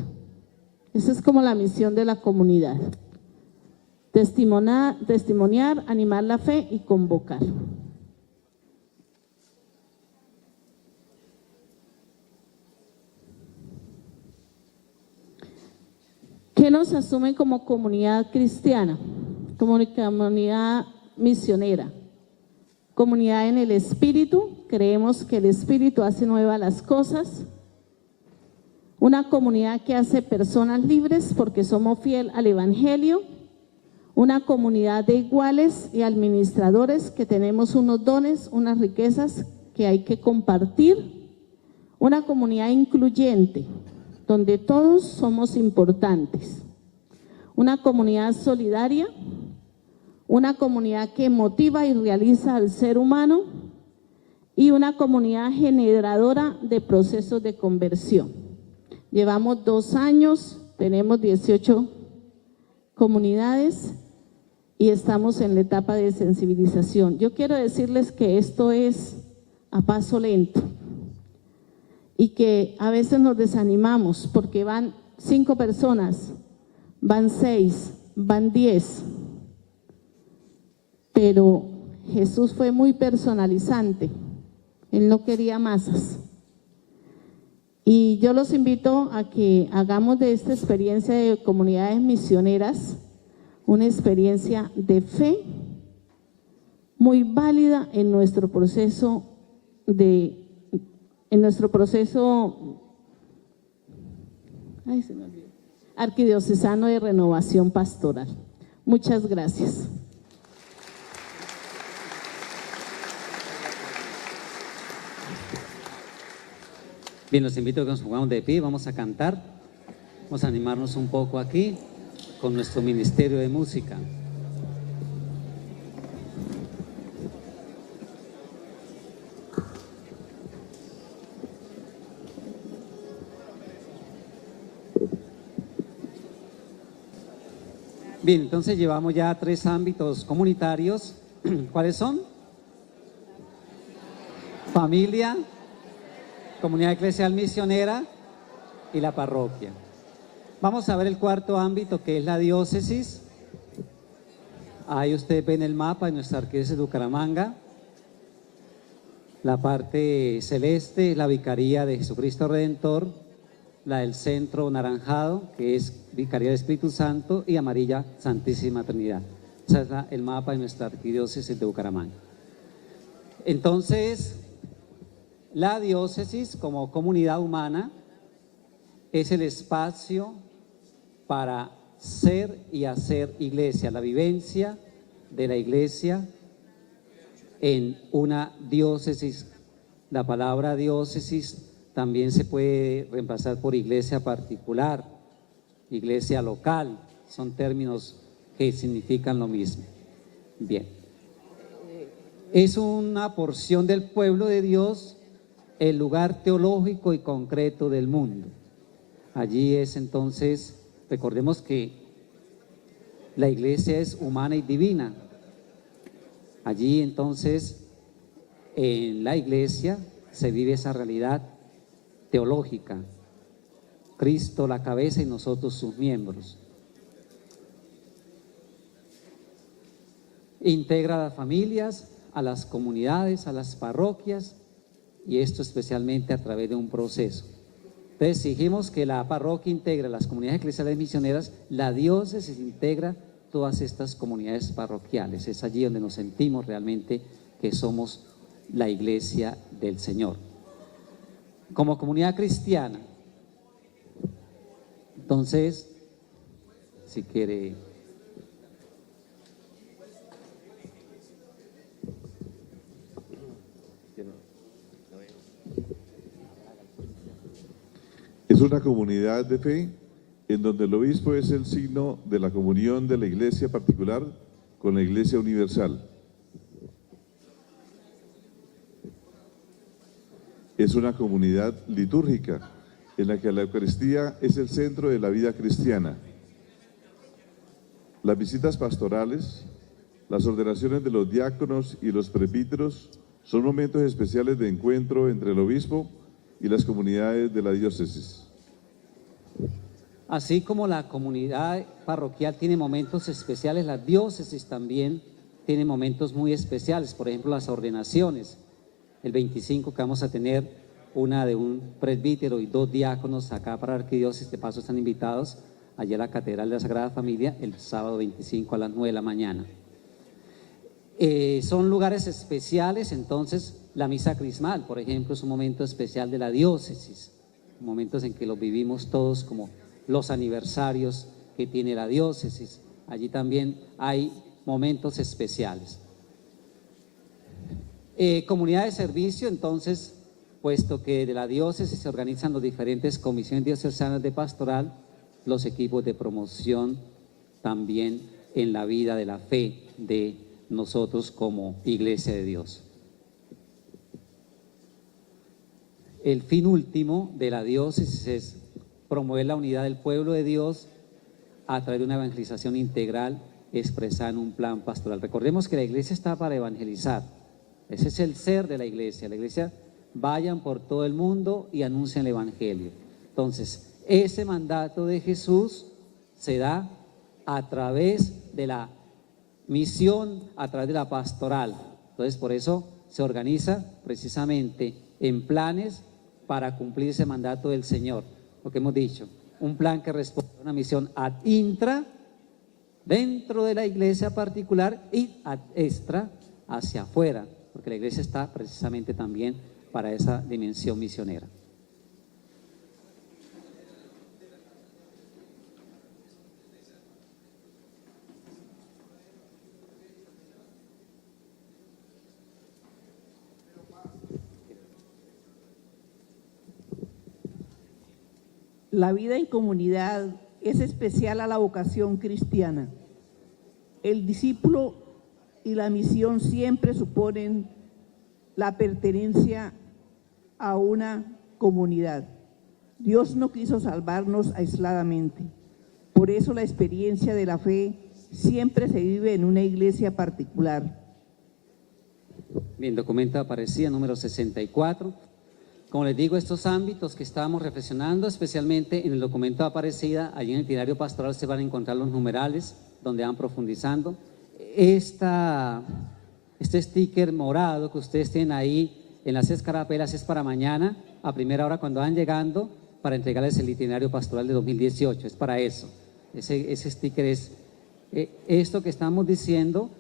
Esa es como la misión de la comunidad. Testimoniar, animar la fe y convocar. ¿Qué nos asume como comunidad cristiana? Como comunidad misionera. Comunidad en el Espíritu, creemos que el Espíritu hace nuevas las cosas. Una comunidad que hace personas libres porque somos fiel al Evangelio. Una comunidad de iguales y administradores que tenemos unos dones, unas riquezas que hay que compartir. Una comunidad incluyente, donde todos somos importantes. Una comunidad solidaria, una comunidad que motiva y realiza al ser humano y una comunidad generadora de procesos de conversión. Llevamos 2 años, tenemos 18 comunidades y estamos en la etapa de sensibilización. Yo quiero decirles que esto es a paso lento y que a veces nos desanimamos porque van 5 personas, van 6, van 10, pero Jesús fue muy personalizante, Él no quería masas. Y yo los invito a que hagamos de esta experiencia de comunidades misioneras una experiencia de fe muy válida en nuestro proceso arquidiocesano de renovación pastoral. Muchas gracias. Bien, los invito a que nos pongamos de pie, vamos a cantar, vamos a animarnos un poco aquí con nuestro ministerio de música. Bien, entonces llevamos ya 3 ámbitos comunitarios. ¿Cuáles son? Familia, comunidad eclesial misionera y la parroquia. Vamos a ver el 4.º ámbito, que es la diócesis. Ahí ustedes ven el mapa de nuestra arquidiócesis de Bucaramanga. La parte celeste es la Vicaría de Jesucristo Redentor, la del centro naranjado, que es Vicaría del Espíritu Santo, y amarilla, Santísima Trinidad. Ese es el mapa de nuestra arquidiócesis de Bucaramanga. Entonces, la diócesis como comunidad humana es el espacio para ser y hacer iglesia, la vivencia de la iglesia en una diócesis. La palabra diócesis también se puede reemplazar por iglesia particular, iglesia local, son términos que significan lo mismo. Bien, es una porción del pueblo de Dios, el lugar teológico y concreto del mundo. Allí es entonces, recordemos que la iglesia es humana y divina. Allí entonces, en la iglesia se vive esa realidad teológica. Cristo la cabeza y nosotros sus miembros. Integra a las familias, a las comunidades, a las parroquias, y esto especialmente a través de un proceso. Entonces, si dijimos que la parroquia integra las comunidades eclesiales misioneras, la diócesis integra todas estas comunidades parroquiales. Es allí donde nos sentimos realmente que somos la iglesia del Señor. Como comunidad cristiana, entonces, si quiere... Es una comunidad de fe en donde el obispo es el signo de la comunión de la iglesia particular con la iglesia universal. Es una comunidad litúrgica en la que la Eucaristía es el centro de la vida cristiana. Las visitas pastorales, las ordenaciones de los diáconos y los presbíteros son momentos especiales de encuentro entre el obispo y las comunidades de la diócesis. Así como la comunidad parroquial tiene momentos especiales, la diócesis también tiene momentos muy especiales. Por ejemplo, las ordenaciones. El 25 que vamos a tener una de un presbítero y 2 diáconos acá para la arquidiócesis, de paso están invitados allá a la Catedral de la Sagrada Familia el sábado 25 a las 9 de la mañana. Son lugares especiales, entonces la misa crismal, por ejemplo, es un momento especial de la diócesis, momentos en que los vivimos todos, como los aniversarios que tiene la diócesis. Allí también hay momentos especiales. Comunidad de servicio, entonces, puesto que de la diócesis se organizan las diferentes comisiones diocesanas de pastoral, los equipos de promoción también en la vida de la fe de nosotros como Iglesia de Dios. El fin último de la diócesis es promover la unidad del pueblo de Dios a través de una evangelización integral expresada en un plan pastoral. Recordemos que la iglesia está para evangelizar. Ese es el ser de la iglesia. La iglesia, vayan por todo el mundo y anuncien el evangelio. Entonces, ese mandato de Jesús se da a través de la misión, a través de la pastoral. Entonces, por eso se organiza precisamente en planes para cumplir ese mandato del Señor. Lo que hemos dicho, un plan que responde a una misión ad intra, dentro de la iglesia particular, y ad extra, hacia afuera, porque la iglesia está precisamente también para esa dimensión misionera. La vida en comunidad es especial a la vocación cristiana. El discípulo y la misión siempre suponen la pertenencia a una comunidad. Dios no quiso salvarnos aisladamente. Por eso la experiencia de la fe siempre se vive en una iglesia particular. Bien, documento Aparecida número 64. Como les digo, estos ámbitos que estábamos reflexionando, especialmente en el documento de Aparecida, allí en el itinerario pastoral se van a encontrar los numerales donde van profundizando. Este sticker morado que ustedes tienen ahí en las escarapelas es para mañana, a primera hora cuando van llegando, para entregarles el itinerario pastoral de 2018, es para eso. Ese sticker es esto que estamos diciendo.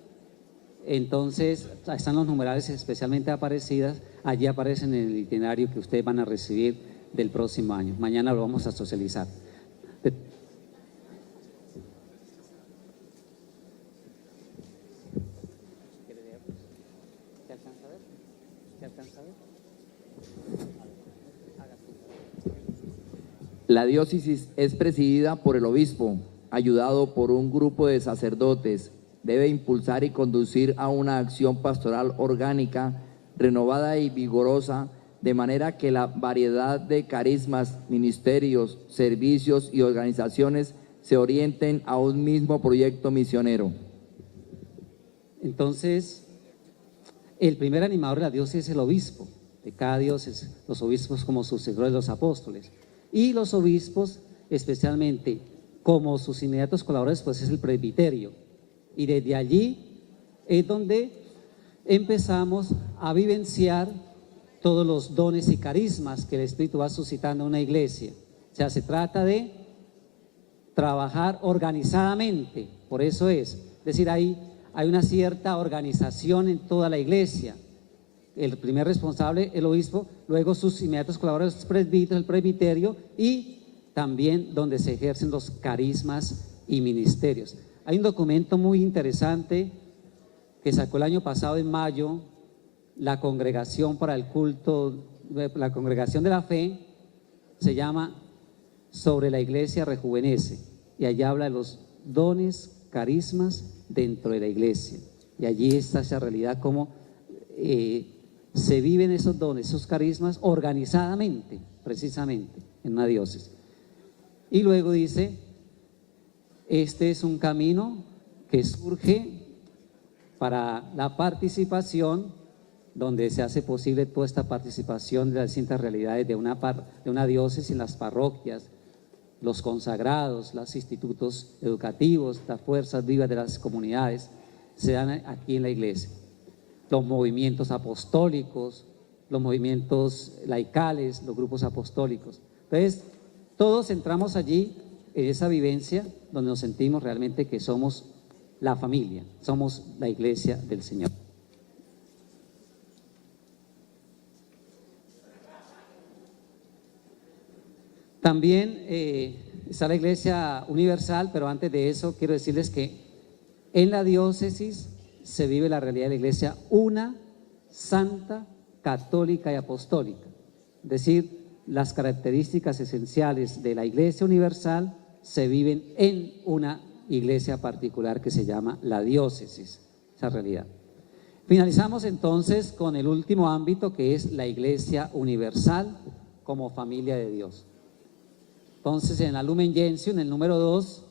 Entonces, están los numerales especialmente Aparecidas, allí aparecen en el itinerario que ustedes van a recibir del próximo año. Mañana lo vamos a socializar. La diócesis es presidida por el obispo, ayudado por un grupo de sacerdotes. Debe impulsar y conducir a una acción pastoral orgánica, renovada y vigorosa, de manera que la variedad de carismas, ministerios, servicios y organizaciones se orienten a un mismo proyecto misionero. Entonces, el primer animador de la diócesis es el obispo. de cada diócesis, los obispos como sucesores de los apóstoles. Y los obispos, especialmente como sus inmediatos colaboradores, pues es el presbiterio. Y desde allí es donde empezamos a vivenciar todos los dones y carismas que el Espíritu va suscitando en una iglesia. O sea, se trata de trabajar organizadamente, por eso es decir, hay una cierta organización en toda la iglesia. El primer responsable, el obispo, luego sus inmediatos colaboradores, los presbíteros, el presbiterio, y también donde se ejercen los carismas y ministerios. Hay un documento muy interesante que sacó el año pasado en mayo la Congregación para el Culto, la Congregación de la Fe, se llama Sobre la Iglesia Rejuvenece, y allá habla de los dones, carismas dentro de la iglesia, y allí está esa realidad, cómo se viven esos dones, esos carismas organizadamente, precisamente, en una diócesis. Y luego dice, este es un camino que surge para la participación, donde se hace posible toda esta participación de las distintas realidades de una diócesis en las parroquias, los consagrados, los institutos educativos, las fuerzas vivas de las comunidades, se dan aquí en la iglesia. Los movimientos apostólicos, los movimientos laicales, los grupos apostólicos. Entonces, todos entramos allí en esa vivencia donde nos sentimos realmente que somos la familia, somos la iglesia del Señor. También está la Iglesia Universal, pero antes de eso quiero decirles que en la diócesis se vive la realidad de la Iglesia una, santa, católica y apostólica. Es decir, las características esenciales de la Iglesia Universal se viven en una iglesia particular que se llama la diócesis, esa realidad. Finalizamos entonces con el último ámbito, que es la Iglesia Universal como familia de Dios. Entonces, en la Lumen Gentium, en el número 2,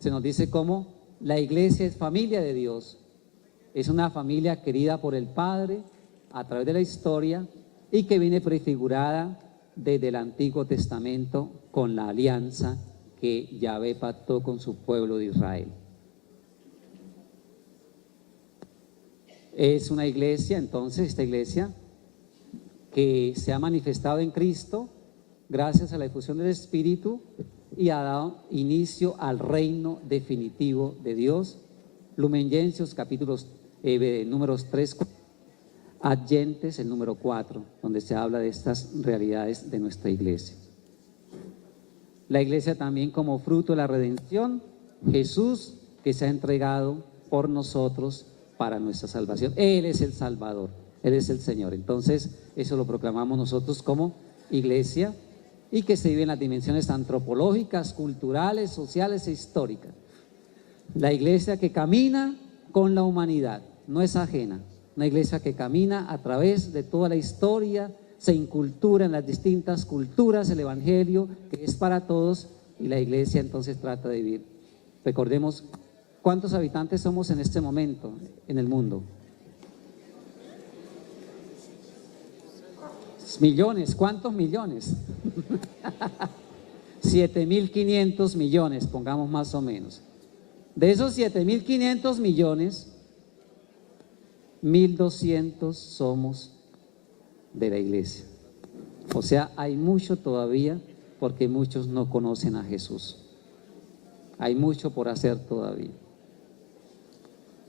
se nos dice cómo la iglesia es familia de Dios. Es una familia querida por el Padre a través de la historia y que viene prefigurada desde el Antiguo Testamento con la alianza que Yahvé pactó con su pueblo de Israel. Es una iglesia, entonces, esta iglesia que se ha manifestado en Cristo gracias a la difusión del Espíritu y ha dado inicio al reino definitivo de Dios. Lumen Gentium, capítulos, números 3, adyentes, el número 4, donde se habla de estas realidades de nuestra iglesia. La iglesia también como fruto de la redención, Jesús que se ha entregado por nosotros para nuestra salvación. Él es el Salvador, Él es el Señor. Entonces, eso lo proclamamos nosotros como iglesia, y que se vive en las dimensiones antropológicas, culturales, sociales e históricas. La iglesia que camina con la humanidad, no es ajena. Una iglesia que camina a través de toda la historia, se incultura en las distintas culturas el Evangelio, que es para todos, y la iglesia entonces trata de vivir. Recordemos, ¿cuántos habitantes somos en este momento en el mundo? Millones, ¿cuántos millones? 7.500 millones, pongamos más o menos. De esos 7.500 millones, 1.200 somos de la iglesia. O sea, hay mucho todavía porque muchos no conocen a Jesús. Hay mucho por hacer todavía.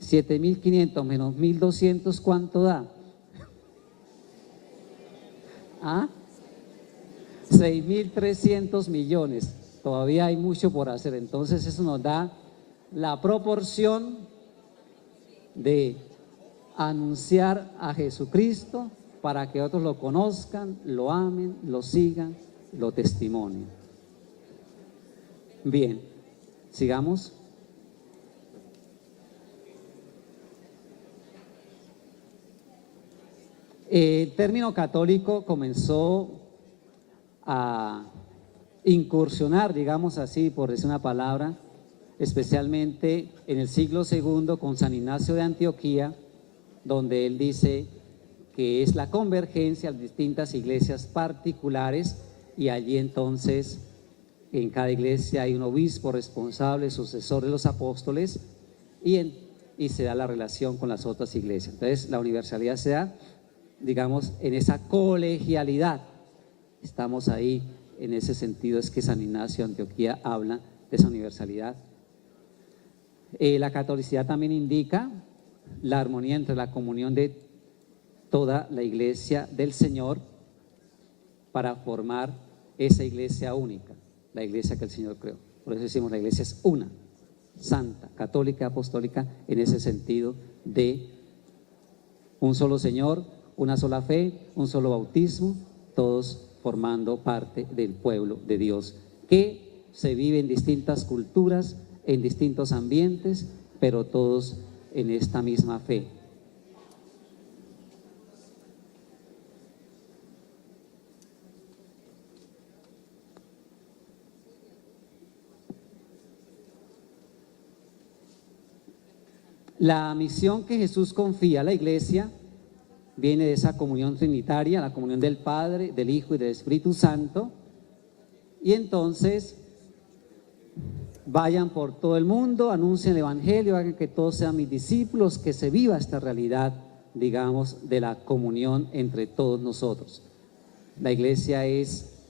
7.500 menos 1.200, ¿cuánto da? ¿Ah? 6.300 millones. Todavía hay mucho por hacer. Entonces eso nos da la proporción de anunciar a Jesucristo para que otros lo conozcan, lo amen, lo sigan, lo testimonien. Bien, sigamos. El término católico comenzó a incursionar, digamos así, por decir una palabra, especialmente en el siglo II con San Ignacio de Antioquía, donde él dice que es la convergencia de distintas iglesias particulares, y allí entonces en cada iglesia hay un obispo responsable, sucesor de los apóstoles, y se da la relación con las otras iglesias. Entonces la universalidad se da, digamos, en esa colegialidad. Estamos ahí, en ese sentido es que San Ignacio de Antioquía habla de esa universalidad. La catolicidad también indica la armonía entre la comunión de toda la iglesia del Señor para formar esa iglesia única, la iglesia que el Señor creó. Por eso decimos la iglesia es una, santa, católica, apostólica, en ese sentido de un solo Señor, una sola fe, un solo bautismo, todos formando parte del pueblo de Dios, que se vive en distintas culturas, en distintos ambientes, pero todos en esta misma fe. La misión que Jesús confía a la iglesia viene de esa comunión trinitaria, la comunión del Padre, del Hijo y del Espíritu Santo, y entonces vayan por todo el mundo, anuncien el Evangelio, hagan que todos sean mis discípulos, que se viva esta realidad, digamos, de la comunión entre todos nosotros. La iglesia es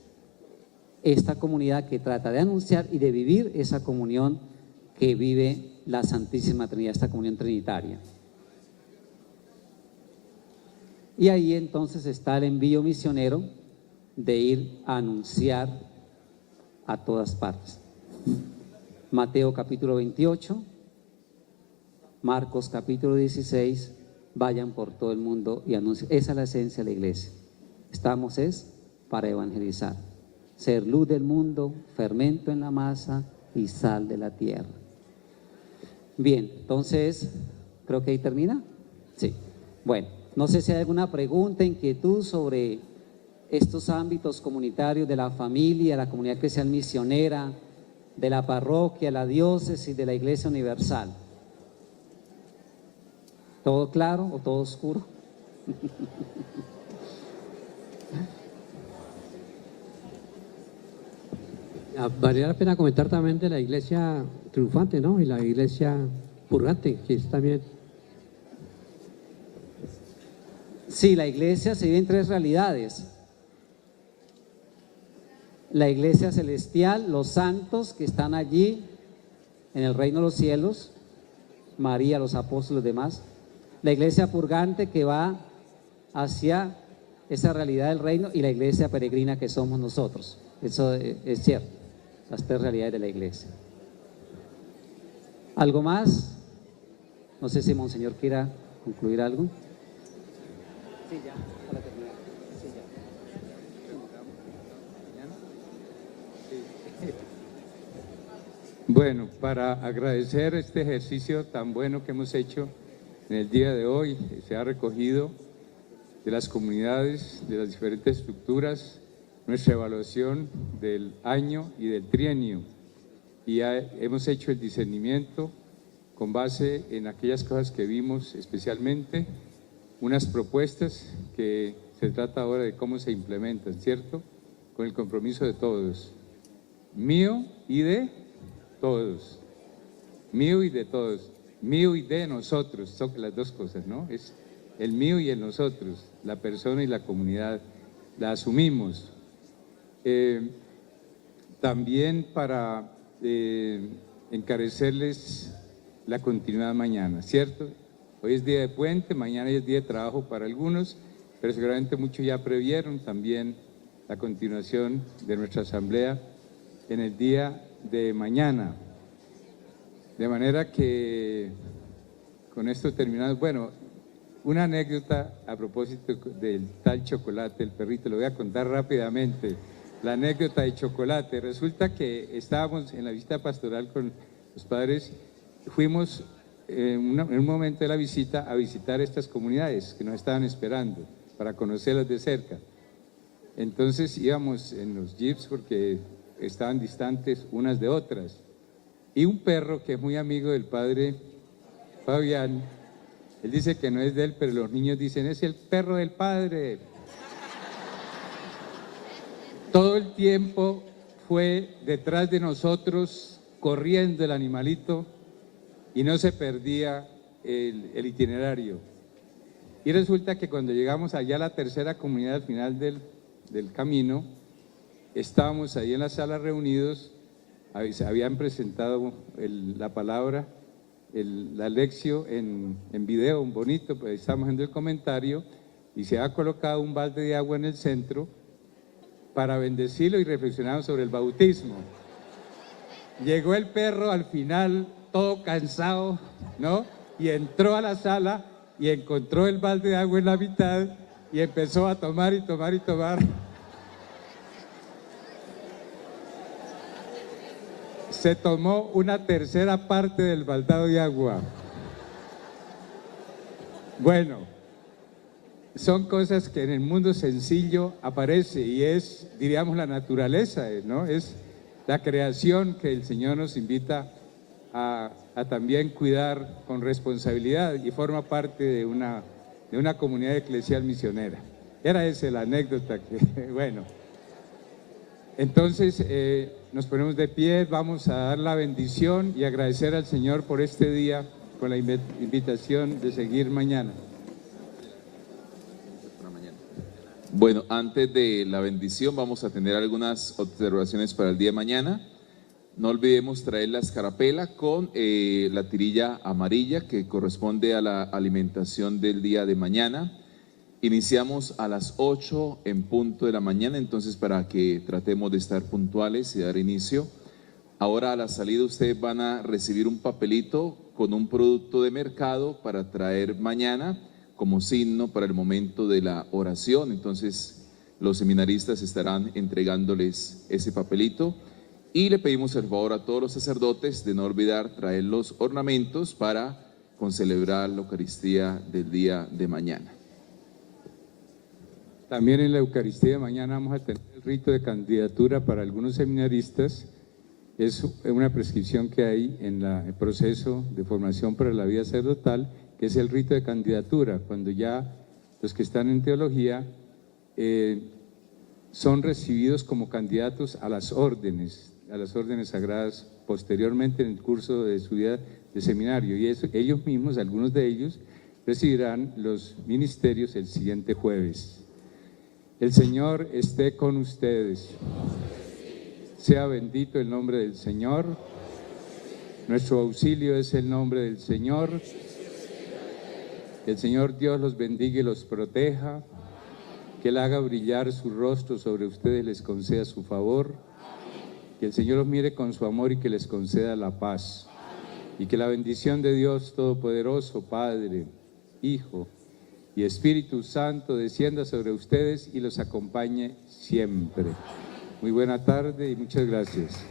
esta comunidad que trata de anunciar y de vivir esa comunión que vive la Santísima Trinidad, esta comunión trinitaria. Y ahí entonces está el envío misionero de ir a anunciar a todas partes. Mateo capítulo 28, Marcos capítulo 16, vayan por todo el mundo y anuncien. Esa es la esencia de la iglesia. Estamos para evangelizar, ser luz del mundo, fermento en la masa y sal de la tierra. Bien, entonces, creo que ahí termina. Sí, bueno, no sé si hay alguna pregunta, inquietud sobre estos ámbitos comunitarios de la familia, la comunidad eclesial misionera, de la parroquia, la diócesis, de la Iglesia Universal. ¿Todo claro o todo oscuro? Valdría la pena comentar también de la iglesia triunfante, ¿no? Y la iglesia purgante, que es también. Sí, la iglesia se vive en tres realidades. La iglesia celestial, los santos que están allí en el reino de los cielos, María, los apóstoles y demás. La iglesia purgante que va hacia esa realidad del reino, y la iglesia peregrina que somos nosotros. Eso es cierto, las tres realidades de la iglesia. ¿Algo más? No sé si Monseñor quiera concluir algo. Sí, ya, para terminar. Sí, ya. Bueno, para agradecer este ejercicio tan bueno que hemos hecho en el día de hoy, se ha recogido de las comunidades, de las diferentes estructuras, nuestra evaluación del año y del trienio, y hemos hecho el discernimiento con base en aquellas cosas que vimos, especialmente unas propuestas que se trata ahora de cómo se implementan, ¿cierto? Con el compromiso de todos, mío y de todos, mío y de todos, mío y de nosotros, son las dos cosas, ¿no? Es el mío y el nosotros, la persona y la comunidad, la asumimos. También para encarecerles la continuidad mañana, ¿cierto? Hoy es día de puente, mañana es día de trabajo para algunos, pero seguramente muchos ya previeron también la continuación de nuestra asamblea en el día de mañana. De manera que con esto terminamos. Bueno, una anécdota a propósito del tal Chocolate, el perrito, lo voy a contar rápidamente. La anécdota de Chocolate. Resulta que estábamos en la visita pastoral con los padres, fuimos en un momento de la visita a visitar estas comunidades que nos estaban esperando para conocerlas de cerca. Entonces íbamos en los jeeps porque estaban distantes unas de otras. Y un perro que es muy amigo del padre Fabián Él dice que no es de él, pero los niños dicen, es el perro del padre. Todo el tiempo fue detrás de nosotros, corriendo el animalito, y no se perdía el itinerario. Y resulta que cuando llegamos allá a la tercera comunidad al final del camino, estábamos ahí en la sala reunidos, habían presentado la palabra, la lección en video, un bonito, pues estamos haciendo el comentario, y se ha colocado un balde de agua en el centro para bendecirlo y reflexionamos sobre el bautismo. Llegó el perro al final, todo cansado, ¿no? Y entró a la sala y encontró el balde de agua en la mitad y empezó a tomar y tomar y tomar. Se tomó una tercera parte del baldado de agua. Bueno, son cosas que en el mundo sencillo aparece y es, diríamos, la naturaleza, ¿no? Es la creación que el Señor nos invita a también cuidar con responsabilidad y forma parte de una comunidad eclesial misionera. Era esa la anécdota que, bueno. Entonces, nos ponemos de pie, vamos a dar la bendición y agradecer al Señor por este día con la invitación de seguir mañana. Bueno, antes de la bendición vamos a tener algunas observaciones para el día de mañana. No olvidemos traer la escarapela con la tirilla amarilla que corresponde a la alimentación del día de mañana. Iniciamos a las 8 en punto de la mañana, entonces para que tratemos de estar puntuales y dar inicio. Ahora a la salida ustedes van a recibir un papelito con un producto de mercado para traer mañana como signo para el momento de la oración. Entonces los seminaristas estarán entregándoles ese papelito. Y le pedimos el favor a todos los sacerdotes de no olvidar traer los ornamentos para concelebrar la Eucaristía del día de mañana. También en la Eucaristía de mañana vamos a tener el rito de candidatura para algunos seminaristas. Es una prescripción que hay en el proceso de formación para la vida sacerdotal, que es el rito de candidatura, cuando ya los que están en teología son recibidos como candidatos a las órdenes sagradas posteriormente en el curso de su vida de seminario, y ellos mismos, algunos de ellos, recibirán los ministerios el siguiente jueves. El Señor esté con ustedes. Sea bendito el nombre del Señor. Nuestro auxilio es el nombre del Señor. El Señor Dios los bendiga y los proteja. Que Él haga brillar su rostro sobre ustedes y les conceda su favor. Que el Señor los mire con su amor y que les conceda la paz. Y que la bendición de Dios Todopoderoso, Padre, Hijo y Espíritu Santo descienda sobre ustedes y los acompañe siempre. Muy buena tarde y muchas gracias.